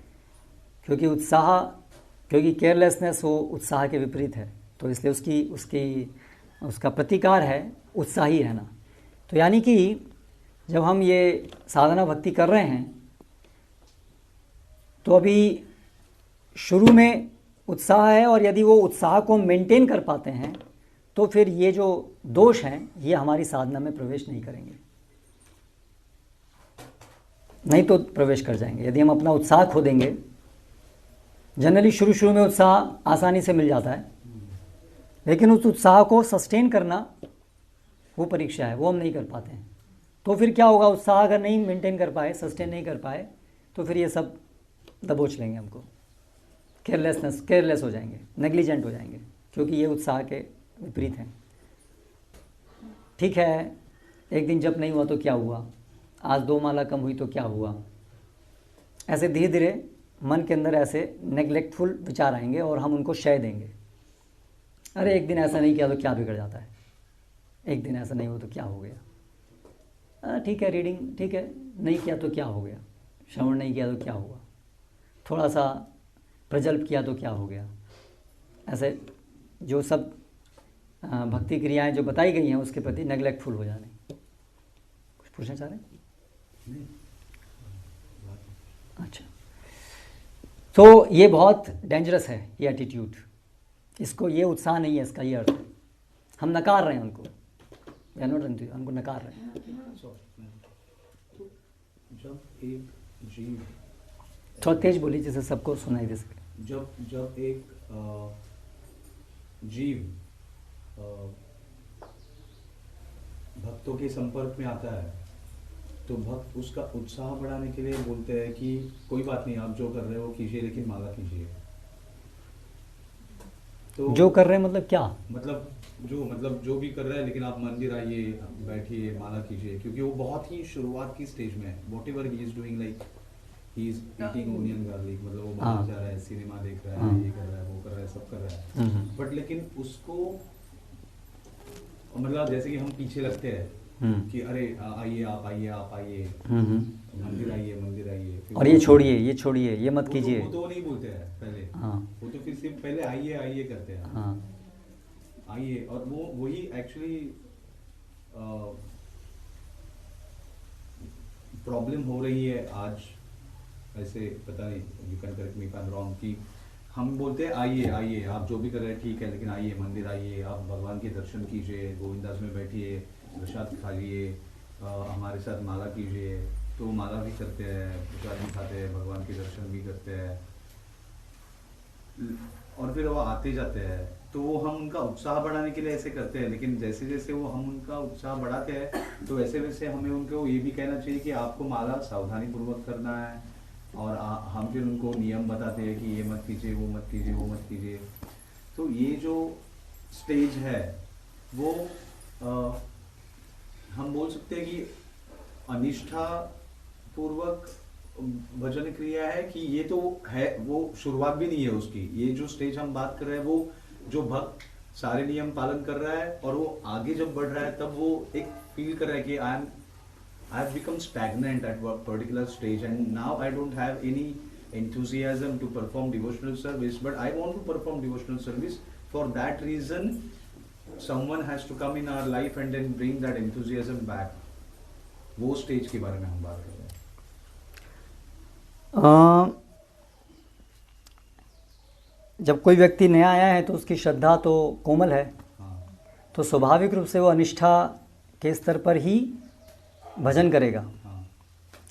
क्योंकि केयरलेसनेस वो उत्साह के विपरीत है, तो इसलिए उसका प्रतिकार है उत्साही रहना। तो यानी कि जब हम ये साधना भक्ति कर रहे हैं तो अभी शुरू में उत्साह है, और यदि वो उत्साह को मेंटेन कर पाते हैं तो फिर ये जो दोष हैं ये हमारी साधना में प्रवेश नहीं करेंगे, नहीं तो प्रवेश कर जाएंगे। यदि हम अपना उत्साह खो देंगे, जनरली शुरू में उत्साह आसानी से मिल जाता है, लेकिन उस उत्साह को सस्टेन करना वो परीक्षा है, वो हम नहीं कर पाते हैं। तो फिर क्या होगा, उत्साह अगर नहीं मेंटेन कर पाए, सस्टेन नहीं कर पाए, तो फिर ये सब दबोच लेंगे हमको, केयरलेस हो जाएंगे, नेग्लिजेंट हो जाएंगे, क्योंकि ये उत्साह के विपरीत हैं। ठीक है, एक दिन जप नहीं हुआ तो क्या हुआ, आज 2 माला कम हुई तो क्या हुआ, ऐसे धीरे धीरे मन के अंदर ऐसे नेग्लेक्टफुल विचार आएंगे और हम उनको शय देंगे। अरे एक दिन ऐसा नहीं किया तो क्या बिगड़ जाता है, एक दिन ऐसा नहीं हुआ तो क्या हो गया, ठीक है रीडिंग ठीक है, नहीं किया तो क्या हो गया, श्रवण नहीं किया तो क्या हुआ, थोड़ा सा प्रजल्प किया तो क्या हो गया। ऐसे जो सब भक्ति क्रियाएं जो बताई गई हैं उसके प्रति नेग्लेक्टफुल हो जाने। कुछ पूछना चाह रहे हैं? अच्छा, तो ये बहुत डेंजरस है ये एटीट्यूड, इसको, ये उत्साह नहीं है इसका, ये अर्थ है हम नकार रहे हैं उनको, उनको नकार रहे हैं। जब एक जीव, थोड़ा तेज बोलिए जिससे सबको सुनाई दे सके। जब एक जीव भक्तों के संपर्क में आता है तो भक्त उसका उत्साह बढ़ाने के लिए बोलते हैं कि कोई बात नहीं, आप जो कर रहे हो कीजिए, लेकिन माला कीजिए। तो जो कर रहे हैं मतलब क्या, मतलब जो भी कर रहा है, लेकिन आप मंदिर आइए, बैठिए, माला कीजिए, क्योंकि वो बहुत ही शुरुआत की स्टेज में है। What ever he is doing, like he is eating onion garlic, मतलब वो हाँ। बाहर जा रहा है, सिनेमा देख रहा हाँ। है, ये कर रहा है, वो कर रहा है, सब कर रहा है, बट लेकिन उसको मतलब जैसे कि हम पीछे लगते हैं कि अरे आइए आप आइए आप आइए, मंदिर आइए मंदिर आइए, फिर और ये छोड़िए ये मत कीजिए। वो तो नहीं बोलते हैं पहले, हाँ वो तो फिर सिर्फ पहले आइए आइए करते हैं, हाँ आइए, और वो वही एक्चुअली प्रॉब्लम हो रही है आज, ऐसे पता नहीं, you can correct me if I am wrong, कि हम बोलते हैं आइए आइए आप जो भी कर रहे हैं ठीक है, लेकिन आइए मंदिर आइए, आप भगवान के दर्शन कीजिए, गोविंदास में बैठिए, प्रसाद खाइए, हमारे साथ माला कीजिए, तो माला भी करते हैं, प्रसाद भी खाते हैं, भगवान के दर्शन भी करते हैं, और फिर वो आते जाते हैं, तो वो हम उनका उत्साह बढ़ाने के लिए ऐसे करते हैं, लेकिन जैसे जैसे वो हम उनका उत्साह बढ़ाते हैं तो वैसे वैसे हमें उनको ये भी कहना चाहिए कि आपको माला सावधानी पूर्वक करना है, और हम फिर उनको नियम बताते हैं कि ये मत कीजिए वो मत कीजिए वो मत कीजिए। तो ये जो स्टेज है वो हम बोल सकते हैं कि अनिष्ठा पूर्वक भजन क्रिया है, कि ये तो है, वो शुरुआत भी नहीं है उसकी, ये जो स्टेज हम बात कर रहे हैं वो जो भक्त सारे नियम पालन कर रहा है और वो आगे जब बढ़ रहा है तब वो एक फील कर रहा है कि I have become stagnant at a particular stage and now I don't have any enthusiasm to perform devotional service, but I want to perform devotional service. For that reason, someone has to come in our life and then bring that enthusiasm back. वो stage के बारे में हम बात कर रहे हैं। जब कोई व्यक्ति नया आया है तो उसकी श्रद्धा तो कोमल है, हाँ, तो स्वाभाविक रूप से वो अनिष्ठा के स्तर पर ही भजन करेगा। हाँ,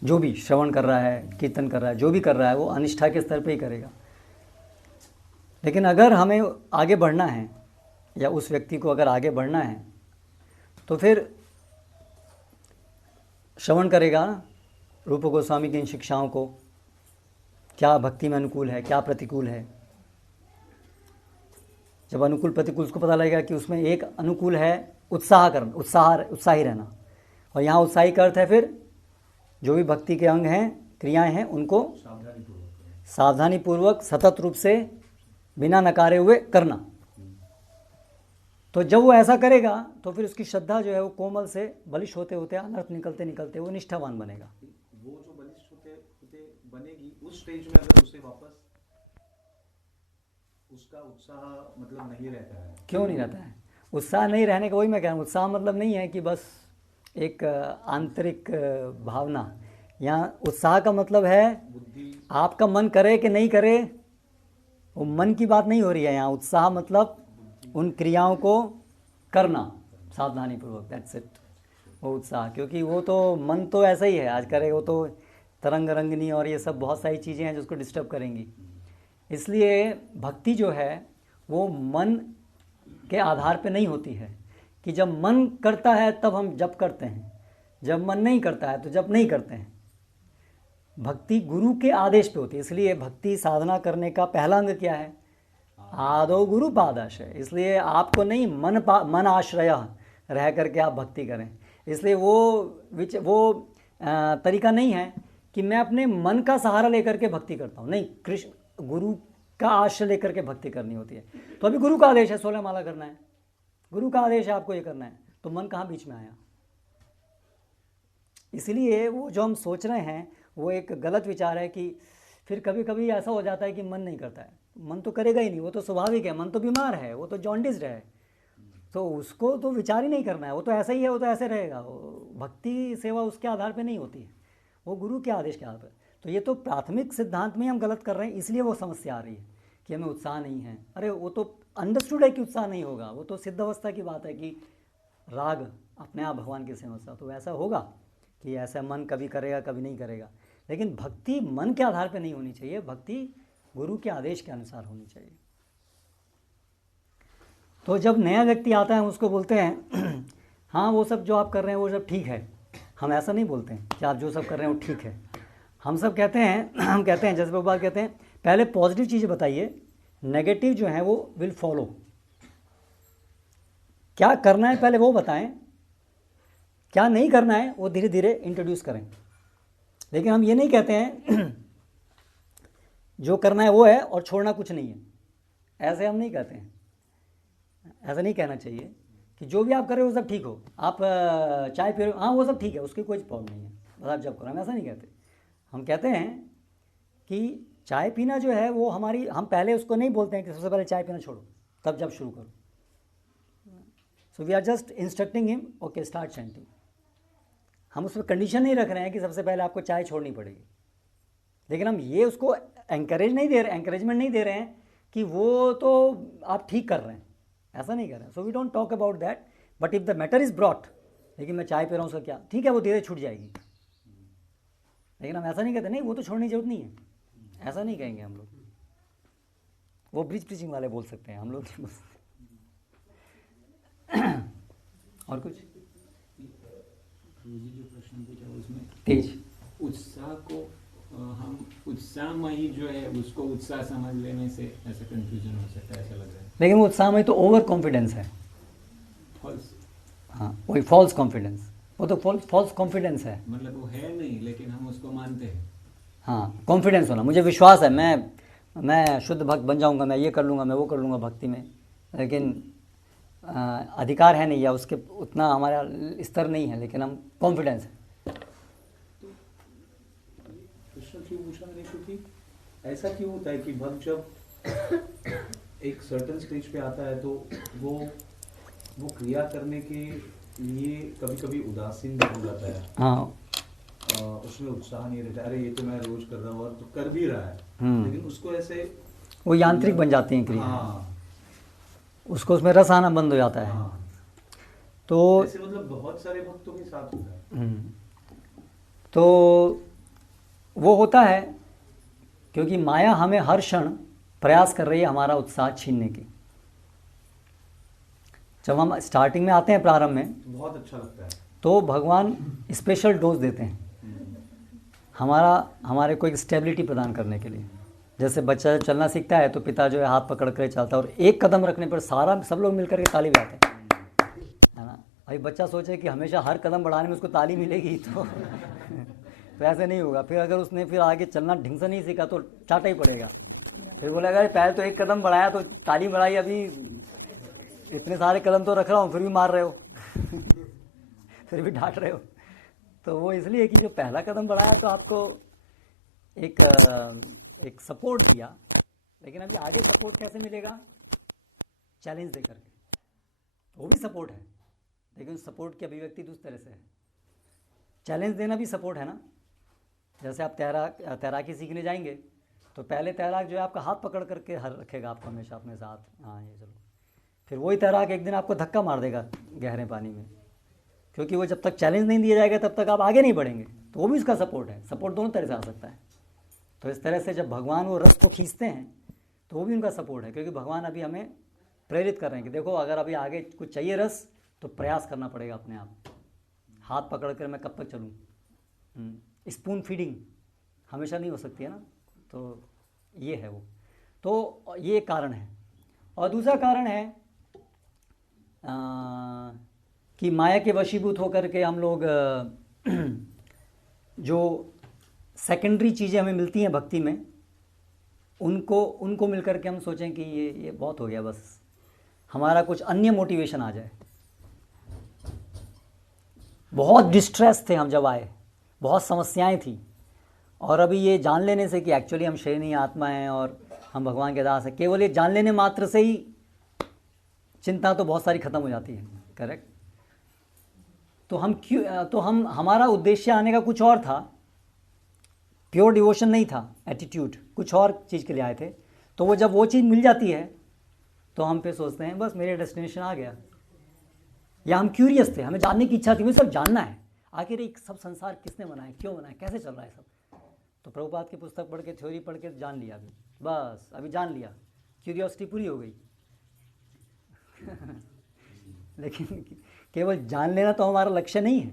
जो भी श्रवण कर रहा है, कीर्तन कर रहा है, जो भी कर रहा है वो अनिष्ठा के स्तर पर ही करेगा। लेकिन अगर हमें आगे बढ़ना है या उस व्यक्ति को अगर आगे बढ़ना है तो फिर श्रवण करेगा रूप गोस्वामी की इन शिक्षाओं को, क्या भक्ति में अनुकूल है, क्या प्रतिकूल है। जब अनुकूल प्रतिकूल उसको पता लगेगा कि उसमें एक अनुकूल है उत्साही रहना, और यहाँ उत्साही का अर्थ है फिर जो भी भक्ति के अंग हैं, क्रियाएं हैं, उनको सावधानी पूर्वक सतत रूप से बिना नकारे हुए करना। तो जब वो ऐसा करेगा तो फिर उसकी श्रद्धा जो है वो कोमल से बलिष्ठ होते होते अनर्थ निकलते निकलते वो निष्ठावान बनेगा। वो जो बलिष्ठ होते होते बनेगी उस स्टेज में अगर उसे वापस उसका उत्साह मतलब नहीं रहता है। क्यों नहीं रहता है? उत्साह नहीं रहने का वही मैं कह रहा हूँ, उत्साह मतलब नहीं है कि बस एक आंतरिक भावना। यहाँ उत्साह का मतलब है आपका मन करे कि नहीं करे, वो मन की बात नहीं हो रही है यहाँ। उत्साह मतलब उन क्रियाओं को करना सावधानी पूर्वक, दैट्स इट, वो उत्साह। क्योंकि वो तो मन तो ऐसा ही है, आज करे वो तो तरंग रंगनी और ये सब बहुत सारी चीज़ें हैं जो उसको डिस्टर्ब करेंगी। इसलिए भक्ति जो है वो मन के आधार पे नहीं होती है कि जब मन करता है तब हम जप करते हैं, जब मन नहीं करता है तो जप नहीं करते हैं। भक्ति गुरु के आदेश पे होती है। इसलिए भक्ति साधना करने का पहला अंग क्या है? आदो गुरु पादाश्रय। इसलिए आपको नहीं मन आश्रय रह करके आप भक्ति करें। इसलिए वो तरीका नहीं है कि मैं अपने मन का सहारा लेकर के भक्ति करता हूँ, नहीं, कृष्ण गुरु का आश्रय लेकर के भक्ति करनी होती है। तो अभी गुरु का आदेश है 16 माला करना है, गुरु का आदेश है आपको ये करना है, तो मन कहाँ बीच में आया? इसलिए वो जो हम सोच रहे हैं वो एक गलत विचार है कि फिर कभी कभी ऐसा हो जाता है कि मन नहीं करता है। मन तो करेगा ही नहीं, वो तो स्वाभाविक है, मन तो बीमार है, वो तो जॉन्डिस्ड है, तो उसको तो विचार ही नहीं करना है, वो तो ऐसा ही है, वो तो ऐसे रहेगा। भक्ति सेवा उसके आधार पे नहीं होती है, वो गुरु के आदेश के आधार पर। तो ये तो प्राथमिक सिद्धांत में हम गलत कर रहे हैं, इसलिए वो समस्या आ रही है कि हमें उत्साह नहीं है। अरे वो तो अंडरस्टूड है कि उत्साह नहीं होगा, वो तो सिद्ध अवस्था की बात है कि राग अपने आप भगवान की सेवा, तो वैसा होगा कि ऐसा मन कभी करेगा कभी नहीं करेगा। लेकिन भक्ति मन के आधार पे नहीं होनी चाहिए, भक्ति गुरु के आदेश के अनुसार होनी चाहिए। तो जब नया व्यक्ति आता है उसको बोलते हैं हाँ वो सब जो आप कर रहे हैं वो सब ठीक है। हम ऐसा नहीं बोलते हैं कि आप जो सब कर रहे हैं वो ठीक है। हम सब कहते हैं, हम कहते हैं जैसे बात कहते हैं पहले पॉजिटिव चीज़ें बताइए, नेगेटिव जो है वो विल फॉलो। क्या करना है पहले वो बताएं, क्या नहीं करना है वो धीरे धीरे इंट्रोड्यूस करें। लेकिन हम ये नहीं कहते हैं जो करना है वो है और छोड़ना कुछ नहीं है, ऐसे हम नहीं कहते हैं। ऐसा नहीं कहना चाहिए कि जो भी आप कर रहे हो सब ठीक हो। आप चाय पी रहे हो, हाँ वो सब ठीक है, उसकी कोई प्रॉब्लम नहीं है, बस आप जब करो। हम ऐसा नहीं कहते। हम कहते हैं कि चाय पीना जो है वो हमारी, हम पहले उसको नहीं बोलते हैं कि सबसे पहले चाय पीना छोड़ो, तब जब शुरू करो। So we are just instructing him, okay start chanting. हम उसमें कंडीशन नहीं रख रहे हैं कि सबसे पहले आपको चाय छोड़नी पड़ेगी, लेकिन हम ये उसको एंकरेजमेंट नहीं दे रहे हैं कि वो तो आप ठीक कर रहे हैं, ऐसा नहीं कर रहे हैं। So we don't talk about that, but if the matter is brought, लेकिन मैं चाय पी रहा हूँ उसका क्या, ठीक है वो धीरे छूट जाएगी, लेकिन हम ऐसा नहीं कहते नहीं वो तो छोड़ने की जरूरत नहीं है, ऐसा नहीं कहेंगे हम लोग। वो ब्रिज प्रीचिंग वाले बोल सकते हैं, हम लोग नहीं बोल सकते। और कुछ जी जो प्रश्न पूछा उसमें तेज उत्साह को हम उत्साहमयी जो है उसको उत्साह समझ लेने से ऐसा कंफ्यूजन हो सकता है, ऐसा लग रहा है। लेकिन वो उत्साह में तो ओवर कॉन्फिडेंस है। फॉल्स, हाँ वही फॉल्स कॉन्फिडेंस, वो तो फॉल्स कॉन्फिडेंस है। मतलब वो है नहीं लेकिन हम उसको मानते हैं। हाँ कॉन्फिडेंस होना, मुझे विश्वास है मैं शुद्ध भक्त बन जाऊंगा, मैं ये कर लूँगा, मैं वो कर लूँगा भक्ति में, लेकिन अधिकार है नहीं या उसके उतना हमारा स्तर नहीं है, लेकिन हम कॉन्फिडेंस है। प्रश्न क्यों पूछा मैंने, क्योंकि ऐसा क्यों होता है कि भक्त जब एक सर्टेन स्टेज पे आता है तो वो क्रिया करने के लिए कभी कभी उदासीन भी हो जाता है। हाँ उसमें उत्साह नहीं रहता, अरे ये तो मैं रोज कर रहा हूँ और तो कर भी रहा है, लेकिन उसको ऐसे वो यांत्रिक बन जाती हैं क्रिया। हाँ उसको उसमें रस आना बंद हो जाता है। हाँ, तो ऐसे मतलब बहुत सारे भक्तों के साथ होता है। तो वो होता है क्योंकि माया हमें हर क्षण प्रयास कर रही है हमारा उत्साह छीनने की। जब हम स्टार्टिंग में आते हैं प्रारंभ में तो बहुत अच्छा लगता है, तो भगवान स्पेशल डोज देते हैं हमारे को एक स्टेबिलिटी प्रदान करने के लिए। जैसे बच्चा जब चलना सीखता है तो पिता जो है हाथ पकड़ कर चलता है और एक कदम रखने पर सब लोग मिलकर के ताली बजाते हैं, है ना। भाई बच्चा सोचे कि हमेशा हर कदम बढ़ाने में उसको ताली मिलेगी तो तो ऐसे नहीं होगा। फिर अगर उसने फिर आगे चलना ढंग से नहीं सीखा तो चाटा ही पड़ेगा। फिर बोलेगा अरे पहले तो एक कदम बढ़ाया तो ताली बढ़ाई, अभी इतने सारे कदम तो रख रहा हूँ फिर भी मार रहे हो फिर भी डांट रहे हो। तो वो इसलिए कि जो पहला कदम बढ़ाया तो आपको एक सपोर्ट दिया, लेकिन अभी आगे सपोर्ट कैसे मिलेगा, चैलेंज दे करके। वो भी सपोर्ट है, लेकिन सपोर्ट की अभिव्यक्ति दूसरी तरह से है। चैलेंज देना भी सपोर्ट है ना। जैसे आप तैराकी सीखने जाएंगे तो पहले तैराक जो है आपका हाथ पकड़ करके रखेगा आपको हमेशा अपने साथ, हाँ ये चलो। फिर वही तैराक एक दिन आपको धक्का मार देगा गहरे पानी में, क्योंकि वो जब तक चैलेंज नहीं दिया जाएगा तब तक आप आगे नहीं बढ़ेंगे। तो वो भी उसका सपोर्ट है। सपोर्ट दोनों तरह से आ सकता है। तो इस तरह से जब भगवान वो रस को खींचते हैं तो वो भी उनका सपोर्ट है, क्योंकि भगवान अभी हमें प्रेरित कर रहे हैं कि देखो अगर अभी आगे कुछ चाहिए रस तो प्रयास करना पड़ेगा अपने आप। हाथ पकड़ कर मैं कब तक चलूँ, स्पून फीडिंग हमेशा नहीं हो सकती है ना। तो ये है वो, तो ये एक कारण है। और दूसरा कारण है कि माया के वशीभूत होकर के हम लोग जो सेकेंडरी चीज़ें हमें मिलती हैं भक्ति में उनको मिलकर के हम सोचें कि ये बहुत हो गया, बस हमारा कुछ अन्य मोटिवेशन आ जाए। बहुत डिस्ट्रेस थे हम जब आए, बहुत समस्याएं थी, और अभी ये जान लेने से कि एक्चुअली हम शरीर नहीं आत्मा हैं और हम भगवान के दास हैं, केवल ये जान लेने मात्र से ही चिंता तो बहुत सारी ख़त्म हो जाती है। करेक्ट। तो हमारा उद्देश्य आने का कुछ और था, प्योर डिवोशन नहीं था, एटीट्यूड कुछ और चीज़ के लिए आए थे। तो वो जब वो चीज़ मिल जाती है तो हम पे सोचते हैं बस मेरे डेस्टिनेशन आ गया। या हम क्यूरियस थे, हमें जानने की इच्छा थी, मुझे सब जानना है आखिर एक सब संसार किसने बनाया, क्यों बनाया, कैसे चल रहा है सब। तो प्रभुपाद की पुस्तक पढ़ के, थ्योरी पढ़ के जान लिया, अभी जान लिया, क्यूरियोसिटी पूरी हो गई लेकिन केवल जान लेना तो हमारा लक्ष्य नहीं है।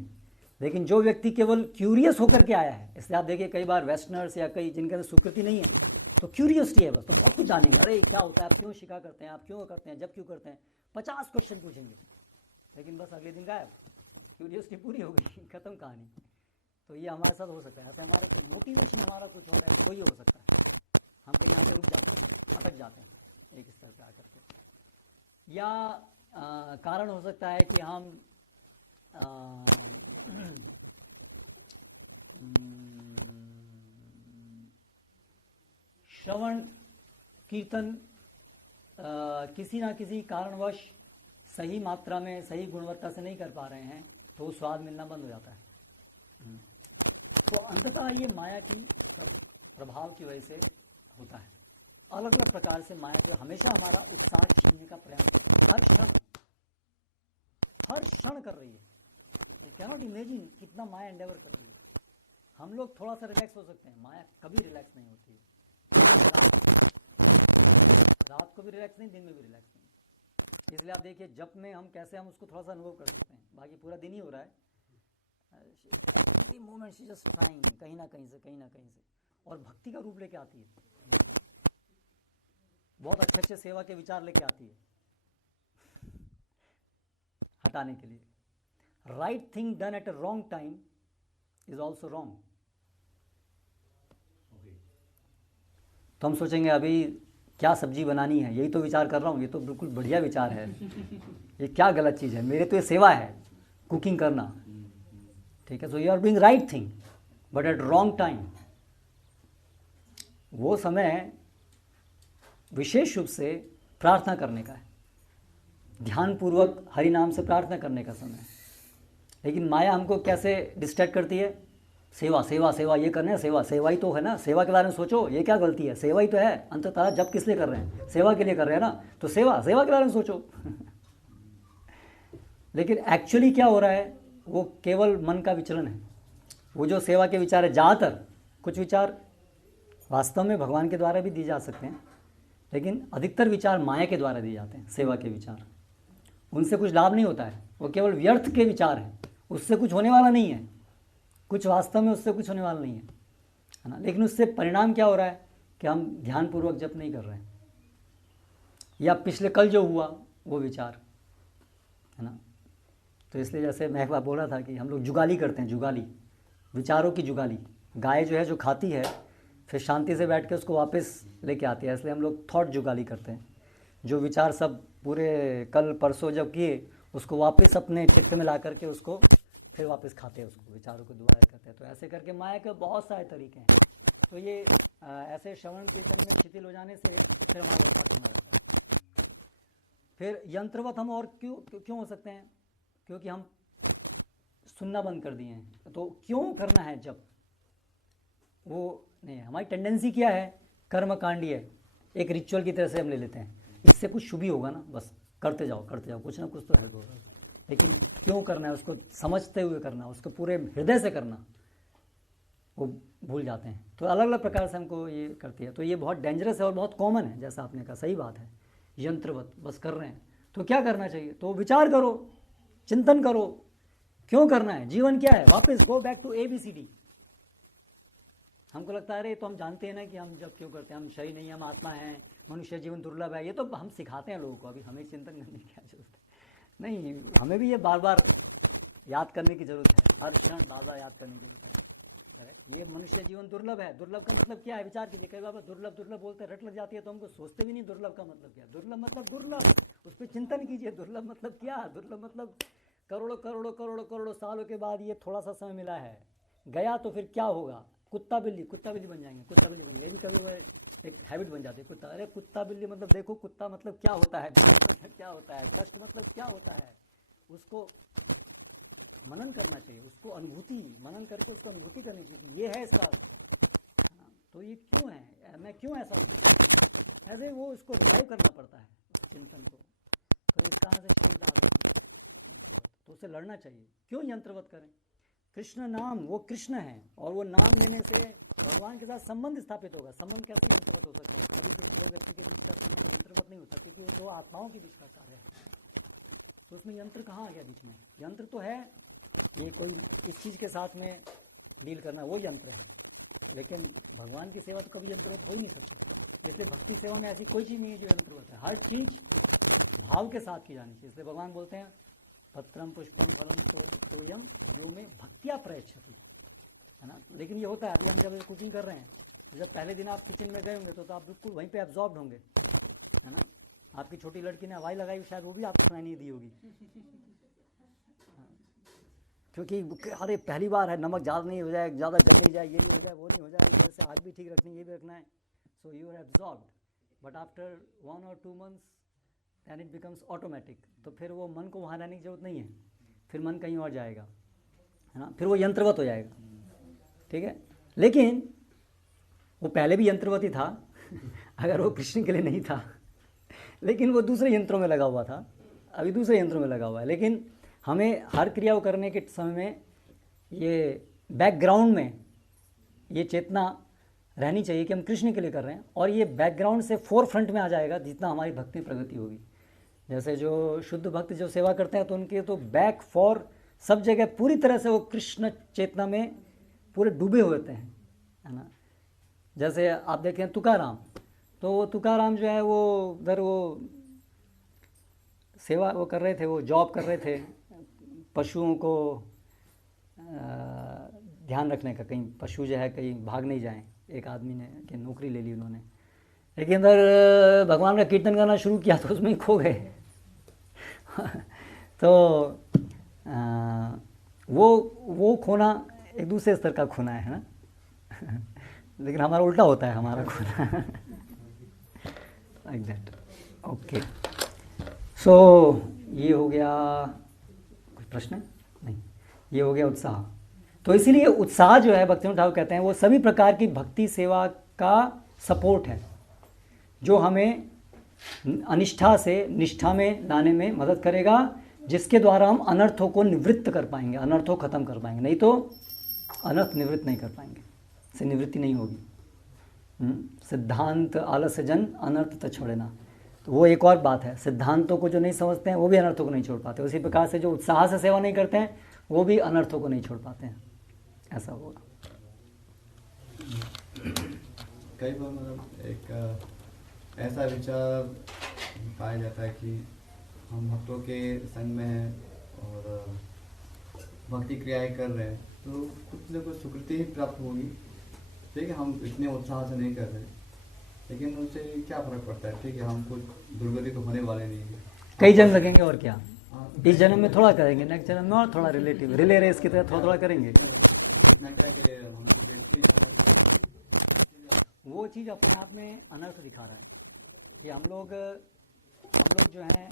लेकिन जो व्यक्ति केवल क्यूरियस होकर के आया है, इसलिए आप देखिए कई बार वेस्टर्नर्स या कई जिनके अंदर स्वीकृति नहीं है तो क्यूरियोसिटी है बस, तो बहुत कुछ जानेंगे। अरे क्या होता है, आप क्यों शिकार करते हैं, आप क्यों करते हैं, जब क्यों करते हैं, 50 क्वेश्चन पूछेंगे, लेकिन बस अगले दिन गायब, क्यूरियोसिटी पूरी हो गई, खत्म कहानी। तो ये हमारे साथ हो सकता है। ऐसे हमारा मोटिवेशन हमारा कुछ हो रहा है, कोई हो सकता है। हम कहीं यहाँ पे रुक जाते हैं, अटक जाते हैं एक स्तर पे आकर के। या कारण हो सकता है कि हम श्रवण कीर्तन किसी ना किसी कारणवश सही मात्रा में, सही गुणवत्ता से नहीं कर पा रहे हैं, तो स्वाद मिलना बंद हो जाता है। तो अंततः ये माया की प्रभाव की वजह से होता है। अलग अलग प्रकार से माया जो हमेशा हमारा उत्साह छीनने का प्रयास करता है, हर क्षण कर रही है। यू कैन नॉट इमेजिन कितना माया एंडेवर कर रही है। हम लोग थोड़ा सा रिलैक्स हो सकते हैं, माया कभी रिलैक्स नहीं होती है। रात को भी रिलैक्स नहीं, दिन में भी रिलैक्स नहीं। इसलिए आप देखिए जप में हम कैसे हम उसको थोड़ा सा अनुभव कर सकते हैं। बाकी पूरा दिन ही हो रहा है, मोमेंट शी जस्ट ट्राइंग कहीं ना कहीं से, और भक्ति का रूप लेके आती है, बहुत अच्छे अच्छे सेवा के विचार लेके आती है हटाने के लिए। Right thing done at a wrong time is also wrong. तो हम सोचेंगे अभी क्या सब्जी बनानी है, यही तो विचार कर रहा हूँ, ये तो बिल्कुल बढ़िया विचार है, ये क्या गलत चीज़ है, मेरे तो ये सेवा है कुकिंग करना, ठीक है। So you are doing right thing but at wrong time. वो समय विशेष रूप से प्रार्थना करने का है, ध्यानपूर्वक हरि नाम से प्रार्थना करने का समय है। लेकिन माया हमको कैसे डिस्ट्रैक्ट करती है? सेवा सेवा सेवा, ये करना है, सेवा ही तो है ना, सेवा के बारे में सोचो, ये क्या गलती है, सेवा ही तो है। अंततः जब किस लिए कर रहे हैं? सेवा के लिए कर रहे हैं ना, तो सेवा के बारे में सोचो। लेकिन एक्चुअली क्या हो रहा है, वो केवल मन का विचलन है। वो जो सेवा के विचार है, ज़्यादातर कुछ विचार वास्तव में भगवान के द्वारा भी दिए जा सकते हैं, लेकिन अधिकतर विचार माया के द्वारा दिए जाते हैं। सेवा के विचार, उनसे कुछ लाभ नहीं होता है, वो केवल व्यर्थ के विचार हैं, उससे कुछ होने वाला नहीं है, कुछ वास्तव में उससे कुछ होने वाला नहीं है ना। लेकिन उससे परिणाम क्या हो रहा है कि हम ध्यानपूर्वक जप नहीं कर रहे हैं, या पिछले कल जो हुआ वो विचार है ना। तो इसलिए जैसे मैं एक बार बोल रहा था कि हम लोग जुगाली करते हैं, जुगाली, विचारों की जुगाली। गाय जो है जो खाती है फिर शांति से बैठ के उसको वापस लेके आती है, इसलिए हम लोग थॉट जुगाली करते हैं। जो विचार सब पूरे कल परसों जब किए उसको वापस अपने चित्त में ला करके उसको फिर वापस खाते हैं, उसको विचारों को दोबारा करते हैं। तो ऐसे करके माया के बहुत सारे तरीके हैं। तो ये ऐसे श्रवण कीर्तन में शिथिल हो जाने से फिर हमारा अच्छा करना रहता है। फिर यंत्रवत हम और क्यों हो सकते हैं? क्योंकि हम सुनना बंद कर दिए हैं। तो क्यों करना है जब वो नहीं है, हमारी टेंडेंसी क्या है, कर्मकांडी है, एक रिचुअल की तरह से हम ले लेते हैं, इससे कुछ शुभ ही होगा ना, बस करते जाओ कुछ ना कुछ तो हेल्प होगा। लेकिन क्यों करना है, उसको समझते हुए करना, उसको पूरे हृदय से करना, वो भूल जाते हैं। तो अलग अलग प्रकार से हमको ये करती है। तो ये बहुत डेंजरस है और बहुत कॉमन है, जैसा आपने कहा, सही बात है। यंत्रवत बस कर रहे हैं। तो क्या करना चाहिए? तो विचार करो, चिंतन करो, क्यों करना है, जीवन क्या है, वापस गो बैक टू ABCD। हमको लगता है अरे तो हम जानते हैं ना कि हम जब क्यों करते हैं, हम शरीर नहीं, हम आत्मा हैं, मनुष्य जीवन दुर्लभ है, ये तो हम सिखाते हैं लोगों को, अभी हमें चिंतन करने की क्या जरूरत है? नहीं, हमें भी ये बार बार याद करने की जरूरत है, हर क्षण बार बार याद करने की जरूरत है। करेक्ट, ये मनुष्य जीवन दुर्लभ है। दुर्लभ का मतलब क्या है? विचार कीजिए। कई बार दुर्लभ बोलते हैं, रट लग जाती है, तो हमको सोचते भी नहीं दुर्लभ का मतलब क्या है। दुर्लभ मतलब दुर्लभ, उस पर चिंतन कीजिए। दुर्लभ मतलब क्या? दुर्लभ मतलब करोड़ों सालों के बाद ये थोड़ा सा समय मिला है, गया तो फिर क्या होगा? कुत्ता बिल्ली बन जाएंगे, कुत्ता बिल्ली बन जाएंगे। ये भी कभी वो एक हैबिट बन जाती है, कुत्ता, अरे कुत्ता बिल्ली मतलब देखो कुत्ता मतलब क्या होता है, मतलब क्या होता है, कष्ट मतलब क्या होता है, उसको मनन करना चाहिए, उसको अनुभूति, मनन करके उसको अनुभूति करनी चाहिए, ये है इसका। तो ये क्यों है, मैं क्यों ऐसा हूँ, ऐसे वो उसको रिवाइव करना पड़ता है चिंतन को। तो इस तरह से तो उसे लड़ना चाहिए। क्यों यंत्रवत करें? कृष्ण नाम, वो कृष्ण है, और वो नाम लेने से भगवान के साथ संबंध स्थापित होगा। संबंध कैसे यंत्रवत हो सकता है? कभी दो व्यक्ति के बीच का संबंध यंत्रवत नहीं होता, क्योंकि वो दो आत्माओं के बीच का कार्य है। तो उसमें यंत्र कहाँ आ गया बीच में? यंत्र तो है, ये कोई इस चीज़ के साथ में डील करना, वो यंत्र है। लेकिन भगवान की सेवा तो कभी यंत्रवत हो ही नहीं सकती। इसलिए भक्ति सेवा में ऐसी कोई चीज़ नहीं है जो यंत्रवत है। हर चीज़ भाव के साथ की जानी चाहिए। इसलिए भगवान बोलते हैं पत्रम पुष्पम फलम तोयम यो में भक्तिया प्रयच्छति, है ना। लेकिन ये होता है, अभी हम जब कुकिंग कर रहे हैं जब पहले दिन आप किचन में गए होंगे तो आप बिल्कुल वहीं पे एब्जॉर्ब होंगे, है ना। आपकी छोटी लड़की ने हवाई लगाई, शायद वो भी आपको सुनाई नहीं दी होगी, क्योंकि अरे पहली बार है, नमक ज़्यादा नहीं हो जाए, ज़्यादा जम नहीं जाए, ये नहीं हो जाए, वो नहीं हो जाए, इधर से आग भी ठीक रखनी है, ये भी रखना है, so you are absorbed. But after 1 or 2 months then it becomes automatic. तो फिर वो मन को वहाँ रहने की जरूरत नहीं है, फिर मन कहीं और जाएगा, है ना, फिर वो यंत्रवत हो जाएगा, ठीक है। लेकिन वो पहले भी यंत्रवत ही था अगर वो कृष्ण के लिए नहीं था, लेकिन वो दूसरे यंत्रों में लगा हुआ था, अभी दूसरे यंत्रों में लगा हुआ है। लेकिन हमें हर क्रिया को करने के समय में ये बैकग्राउंड में ये चेतना रहनी चाहिए कि हम कृष्ण के लिए कर रहे हैं, और ये बैकग्राउंड से फोर फ्रंट में आ जाएगा जितना हमारी भक्ति में प्रगति होगी। जैसे जो शुद्ध भक्त जो सेवा करते हैं तो उनके तो बैक फॉर सब जगह पूरी तरह से वो कृष्ण चेतना में पूरे डूबे हुए होते हैं, है ना। जैसे आप देखें तुकाराम, तो वो तुकाराम जो है वो उधर वो सेवा वो कर रहे थे, वो जॉब कर रहे थे पशुओं को ध्यान रखने का, कहीं पशु जो है कहीं भाग नहीं जाएं। एक आदमी ने कि नौकरी ले ली उन्होंने, लेकिन अंदर भगवान का कीर्तन करना शुरू किया तो उसमें ही खो गए तो वो खोना एक दूसरे स्तर का खोना है ना लेकिन हमारा उल्टा होता है, हमारा खोना लाइक दैट। ओके, सो ये हो गया, कुछ प्रश्न नहीं, ये हो गया उत्साह। तो इसीलिए उत्साह जो है भक्तिविनोद ठाकुर कहते हैं वो सभी प्रकार की भक्ति सेवा का सपोर्ट है, जो हमें अनिष्ठा से निष्ठा में लाने में मदद करेगा, जिसके द्वारा हम अनर्थों को निवृत्त कर पाएंगे, अनर्थों खत्म कर पाएंगे। नहीं तो अनर्थ निवृत्त नहीं कर पाएंगे, से निवृत्ति नहीं होगी। सिद्धांत आलस्य जन अनर्थ त छोड़ना, तो वो एक और बात है। सिद्धांतों को जो नहीं समझते हैं वो भी अनर्थों को नहीं छोड़ पाते। उसी प्रकार से जो उत्साह से सेवा नहीं करते हैं वो भी अनर्थों को नहीं छोड़ पाते हैं। ऐसा होगा। कई बार मतलब एक ऐसा विचार पाया जाता है कि हम भक्तों के संग में हैं और भक्ति क्रियाएं कर रहे हैं तो कुछ न कुछ स्वीकृति ही प्राप्त होगी। ठीक है, हम इतने उत्साह से नहीं कर रहे, लेकिन उससे क्या फर्क पड़ता है। ठीक है, हम कुछ दुर्गति तो होने वाले नहीं है, कई जन्म लगेंगे और क्या, इस जन्म में थोड़ा करेंगे, नेक्स्ट जन्म में और थोड़ा रिलेटिव रिले रेस की तरह थोड़ा थोड़ा करेंगे। वो चीज़ अपने आप में अनर्थ दिखा रहा है कि हम लोग जो हैं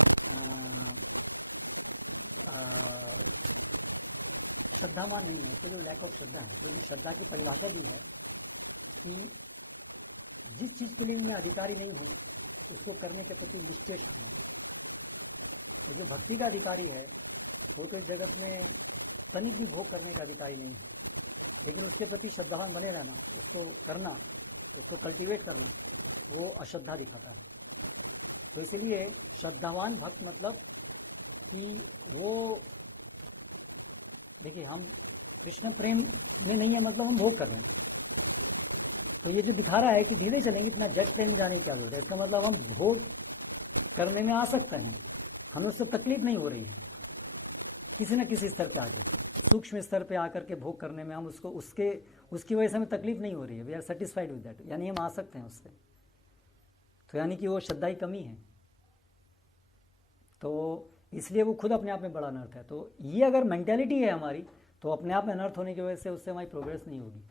श्रद्धावान नहीं है, तो लैक ऑफ श्रद्धा है। क्योंकि श्रद्धा की परिभाषा भी है कि जिस चीज़ के लिए मैं अधिकारी नहीं हूँ उसको करने के प्रति निश्चेष्ट हूँ। और जो भक्ति का अधिकारी है वो तो इस जगत में तनिक भी भोग करने का अधिकारी नहीं है, लेकिन उसके प्रति श्रद्धावान बने रहना, उसको करना, उसको कल्टीवेट करना, वो अश्रद्धा दिखाता है। तो इसलिए श्रद्धावान भक्त मतलब कि वो, देखिए हम कृष्ण प्रेम में नहीं है, मतलब हम भोग कर रहे हैं। तो ये जो दिखा रहा है कि धीरे चलेंगे, इतना जग प्रेम जाने की क्या जरूरत है। इसका मतलब हम भोग करने में आ सकते हैं, हमें उससे तकलीफ नहीं हो रही है। किसी न किसी स्तर पे आके, सूक्ष्म स्तर पे आकर के भोग करने में हम उसको उसकी वजह से हमें तकलीफ नहीं हो रही है। We are satisfied with that, यानी हम आ सकते हैं उससे। तो यानी कि वो श्रद्धा की कमी है, तो इसलिए वो खुद अपने आप में बड़ा अनर्थ है। तो ये अगर मेंटेलिटी है हमारी, तो अपने आप में अनर्थ होने की वजह से उससे हमारी प्रोग्रेस नहीं होगी,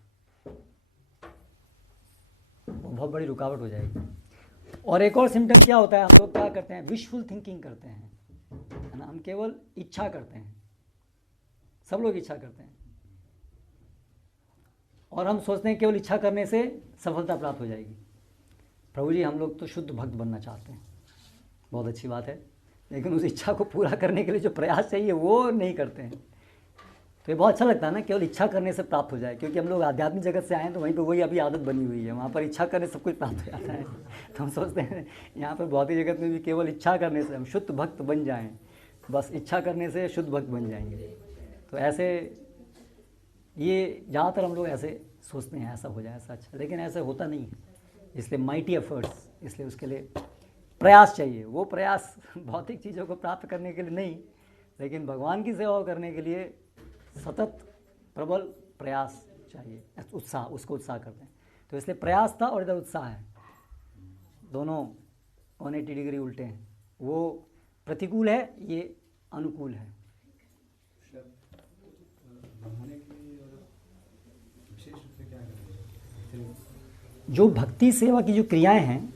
वो बहुत बड़ी रुकावट हो जाएगी। और एक और सिम्टम क्या होता है, हम लोग क्या करते हैं, विशफुल थिंकिंग करते हैं, है ना। हम केवल इच्छा करते हैं, सब लोग इच्छा करते हैं, और हम सोचते हैं केवल इच्छा करने से सफलता प्राप्त हो जाएगी। प्रभु जी, हम लोग तो शुद्ध भक्त बनना चाहते हैं, बहुत अच्छी बात है, लेकिन उस इच्छा को पूरा करने के लिए जो प्रयास चाहिए वो नहीं करते हैं। तो ये बहुत अच्छा लगता है ना, केवल इच्छा करने से प्राप्त हो जाए, क्योंकि हम लोग आध्यात्मिक जगत से आए हैं तो वहीं पे वही अभी आदत बनी हुई है, वहाँ पर इच्छा करने से सब कुछ प्राप्त हो जाता है। तो हम सोचते हैं यहाँ पर भौतिक जगत में भी केवल इच्छा करने से हम शुद्ध भक्त बन जाएं, बस इच्छा करने से शुद्ध भक्त बन जाएंगे। तो ऐसे ये ज़्यादातर हम लोग ऐसे सोचते हैं, ऐसा हो जाए, ऐसा अच्छा, लेकिन ऐसा होता नहीं है। इसलिए माइटी एफर्ट्स, इसलिए उसके लिए प्रयास चाहिए। वो प्रयास भौतिक चीज़ों को प्राप्त करने के लिए नहीं, लेकिन भगवान की सेवा करने के लिए सतत प्रबल प्रयास चाहिए, उत्साह, उसको उत्साह करते हैं। तो इसलिए प्रयास था और इधर उत्साह है, दोनों 180 डिग्री उल्टे हैं। वो प्रतिकूल है, ये अनुकूल है। बढ़ाने के लिए विशेष रूप से क्या करें? जो भक्ति सेवा की जो क्रियाएं हैं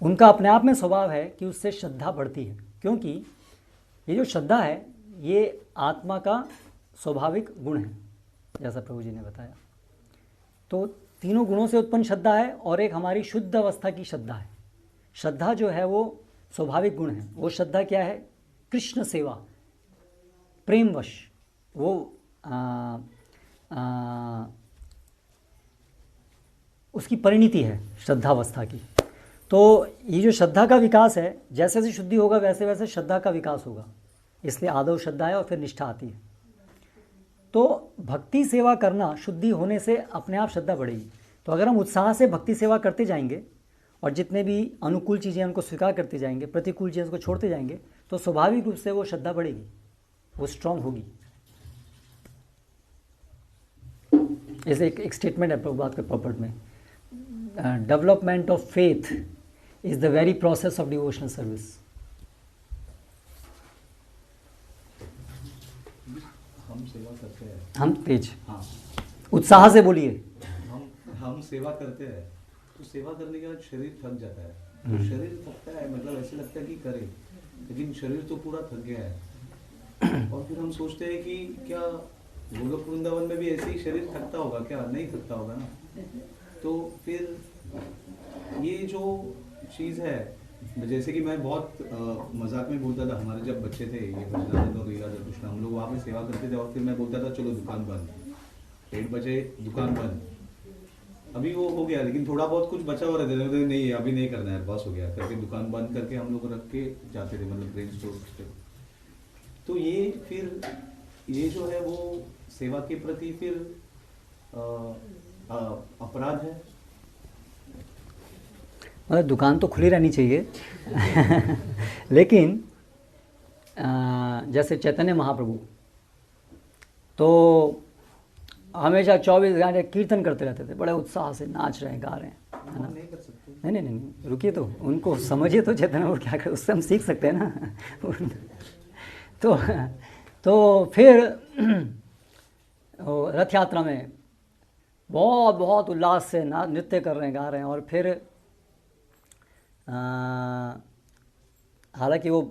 उनका अपने आप में स्वभाव है कि उससे श्रद्धा बढ़ती है, क्योंकि ये जो श्रद्धा है ये आत्मा का स्वाभाविक गुण है, जैसा प्रभु जी ने बताया। तो तीनों गुणों से उत्पन्न श्रद्धा है और एक हमारी शुद्ध अवस्था की श्रद्धा है। श्रद्धा जो है वो स्वाभाविक गुण है। वो श्रद्धा क्या है? कृष्ण सेवा, प्रेमवश, वो उसकी परिणति है श्रद्धावस्था की। तो ये जो श्रद्धा का विकास है, जैसे जैसे शुद्धि होगा वैसे वैसे श्रद्धा का विकास होगा, इसलिए आदौ श्रद्धा है और फिर निष्ठा आती है। तो भक्ति सेवा करना, शुद्धि होने से अपने आप श्रद्धा बढ़ेगी। तो अगर हम उत्साह से भक्ति सेवा करते जाएंगे और जितने भी अनुकूल चीज़ें उनको स्वीकार करते जाएंगे, प्रतिकूल चीज़ों को छोड़ते जाएंगे, तो स्वाभाविक रूप से वो श्रद्धा बढ़ेगी, वो स्ट्रांग होगी। जैसे एक स्टेटमेंट है प्रभुपाद के प्रॉपर्ट में, development of faith is the very process of devotional service. हम सेवा करते हैं, हम तेज, हाँ, उत्साह से बोलिए। हम सेवा करते हैं तो सेवा करने के बाद शरीर थक जाता है। तो शरीर थकता है, मतलब ऐसे लगता है कि करे, लेकिन शरीर तो पूरा थक गया है। और फिर हम सोचते हैं कि क्या गोलोक वृंदावन में भी ऐसे ही शरीर थकता होगा क्या? नहीं थकता होगा ना। तो फिर ये जो चीज़ है, जैसे कि मैं बहुत मजाक में बोलता था, हमारे जब बच्चे थे ये भजनानंद और लीला कृष्ण, हम लोग वहाँ पे सेवा करते थे और फिर मैं बोलता था चलो दुकान बंद, 8 बजे दुकान बंद। अभी वो हो गया, लेकिन थोड़ा बहुत कुछ बचा हुआ रहता था, नहीं अभी नहीं करना है, बस हो गया करके दुकान बंद करके हम लोग रख के जाते थे, मतलब ग्रेन स्टोर पे। तो ये फिर ये जो है वो सेवा के प्रति फिर अपराध है। मतलब दुकान तो खुली रहनी चाहिए लेकिन जैसे चैतन्य महाप्रभु तो हमेशा 24 घंटे कीर्तन करते रहते थे, बड़े उत्साह से नाच रहे हैं, गा रहे हैं, है ना? नहीं कर सकते। नहीं नहीं नहीं, रुकिए, तो उनको समझिए तो चैतन्य वो क्या कर, उससे हम सीख सकते हैं ना तो फिर रथ यात्रा में बहुत बहुत उल्लास से नृत्य कर रहे हैं, गा रहे हैं, और फिर हालांकि वो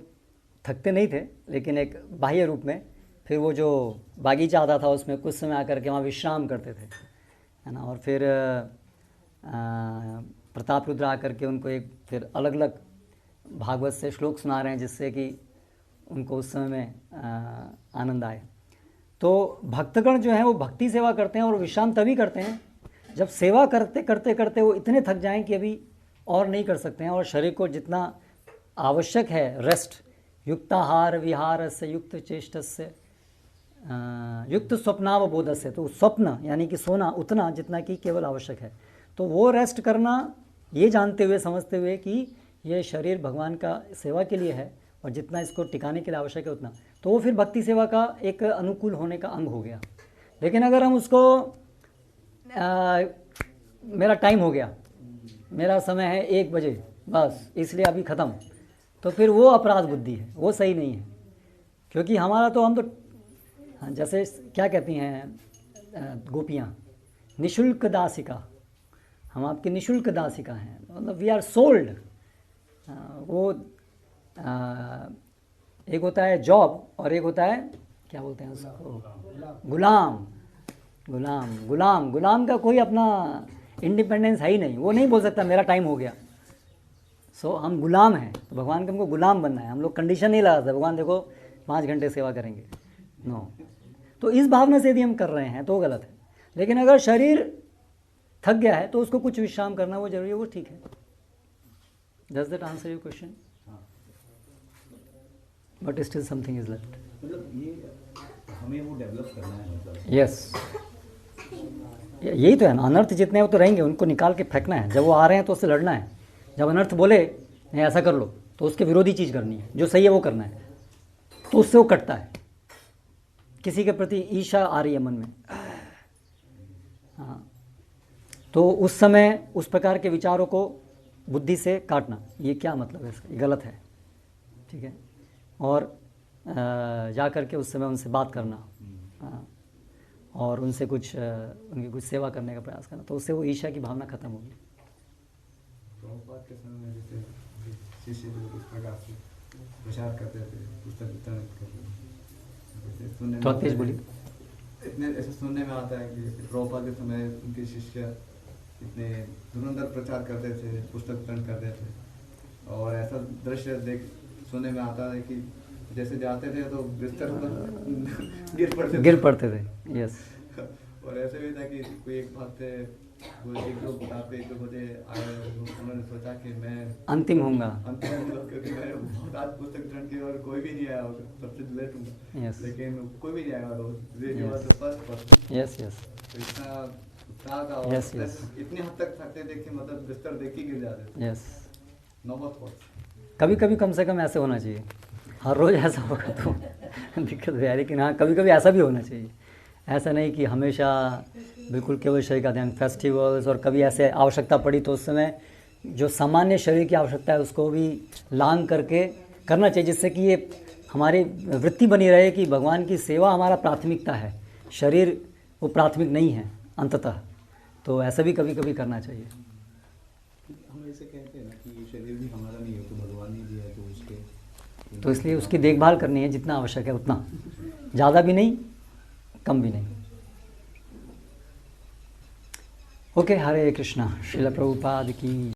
थकते नहीं थे, लेकिन एक बाह्य रूप में फिर वो जो बागीचा आता था उसमें कुछ समय आकर के वहाँ विश्राम करते थे, है ना? और फिर प्रताप रुद्र आकर के उनको एक फिर अलग अलग भागवत से श्लोक सुना रहे हैं, जिससे कि उनको उस समय में आनंद आए। तो भक्तगण जो हैं वो भक्ति सेवा करते हैं और विश्राम तभी करते हैं जब सेवा करते करते करते वो इतने थक जाएं कि अभी और नहीं कर सकते हैं, और शरीर को जितना आवश्यक है रेस्ट, युक्ताहार विहार से युक्त चेष्ट से युक्त स्वप्नावबोध से, तो स्वप्न यानी कि सोना उतना जितना कि केवल आवश्यक है, तो वो रेस्ट करना, ये जानते हुए समझते हुए कि ये शरीर भगवान का सेवा के लिए है और जितना इसको टिकाने के लिए आवश्यक है उतना, तो वो फिर भक्ति सेवा का एक अनुकूल होने का अंग हो गया। लेकिन अगर हम उसको मेरा टाइम हो गया, मेरा समय है 1 बजे बस, इसलिए अभी ख़त्म, तो फिर वो अपराध बुद्धि है, वो सही नहीं है। क्योंकि हमारा तो हम तो जैसे क्या कहती हैं गोपियाँ, निशुल्क दासिका, हम आपकी निशुल्क दासिका हैं, मतलब वी आर सोल्ड। वो एक होता है जॉब और एक होता है क्या बोलते हैं उसको, गुलाम। गुलाम गुलाम गुलाम का कोई अपना इंडिपेंडेंस है ही नहीं, वो नहीं बोल सकता मेरा टाइम हो गया। सो हम गुलाम हैं, तो भगवान को हमको गुलाम बनना है। हम लोग कंडीशन नहीं लगाते, भगवान देखो 5 घंटे सेवा करेंगे, नो। तो इस भावना से यदि हम कर रहे हैं तो गलत है। लेकिन अगर शरीर थक गया है तो उसको कुछ विश्राम करना वो जरूरी है, वो ठीक है। Does that answer your question? But still something is left. मतलब ये हमें वो डेवलप करना है, मतलब यस, यही तो है ना। अनर्थ जितने हैं वो तो रहेंगे, उनको निकाल के फेंकना है। जब वो आ रहे हैं तो उससे लड़ना है। जब अनर्थ बोले नहीं ऐसा कर लो, तो उसके विरोधी चीज़ करनी है, जो सही है वो करना है, तो उससे वो कटता है। किसी के प्रति ईर्ष्या आ रही है मन में, हाँ, तो उस समय उस प्रकार के विचारों को बुद्धि से काटना, ये क्या मतलब है इसका, ये गलत है, ठीक है। और जा कर के उस समय उनसे बात करना, हाँ, और उनसे कुछ उनकी कुछ सेवा करने का प्रयास करना, तो उससे वो ईर्ष्या की भावना खत्म होगी। प्रभुपाद के समय में जैसे शिष्य लोग इस प्रकार से प्रचार करते थे, पुस्तक वितरण करते थे, जैसे सुनने में थोड़ा तेज आता है- बोलिए। इतने ऐसे सुनने में आता है कि प्रभुपाद के समय उनके शिष्य इतने धुरंधर प्रचार करते थे, पुस्तक वितरण करते थे, और ऐसा दृश्य सुनने में आता है कि जैसे जाते थे तो बिस्तर पर गिर पड़ते थे। यस, और ऐसे भी था कि कोई एक भक्त है, वो एक दो रात 1-2 बजे आए, उन्होंने सोचा कि मैं अंतिम होऊंगा। क्योंकि मैंने बहुत आज पुस्तक वितरण की और कोई भी नहीं आया, सबसे लेट हूँ, Yes. लेकिन कोई भी नहीं आया, रेडियो Yes. तो फर्स्ट यस यस तो इतना उत्साह था, और Yes, yes. इतनी हद तक थकते थे कि मतलब बिस्तर देख के गिर जाते थे। यस। नौबत बहुत। कभी कभी कम से कम ऐसे होना चाहिए, हर रोज़ ऐसा होगा तो दिक्कत भी है, लेकिन हाँ कभी कभी ऐसा भी होना चाहिए। ऐसा नहीं कि हमेशा बिल्कुल केवल शरीर का ध्यान, फेस्टिवल्स और कभी ऐसे आवश्यकता पड़ी तो उस समय जो सामान्य शरीर की आवश्यकता है उसको भी लांग करके करना चाहिए, जिससे कि ये हमारी वृत्ति बनी रहे कि भगवान की सेवा हमारा प्राथमिकता है, शरीर वो प्राथमिक नहीं है अंततः। तो ऐसा भी कभी कभी करना चाहिए। हम ऐसे कहते हैं ना कि ये शरीर भी हमारा नहीं है, तो भगवान ने दिया है, तो उसके तो इसलिए उसकी देखभाल करनी है, जितना आवश्यक है उतना, ज़्यादा भी नहीं कम भी नहीं। ओके, हरे कृष्णा। श्रील प्रभुपाद की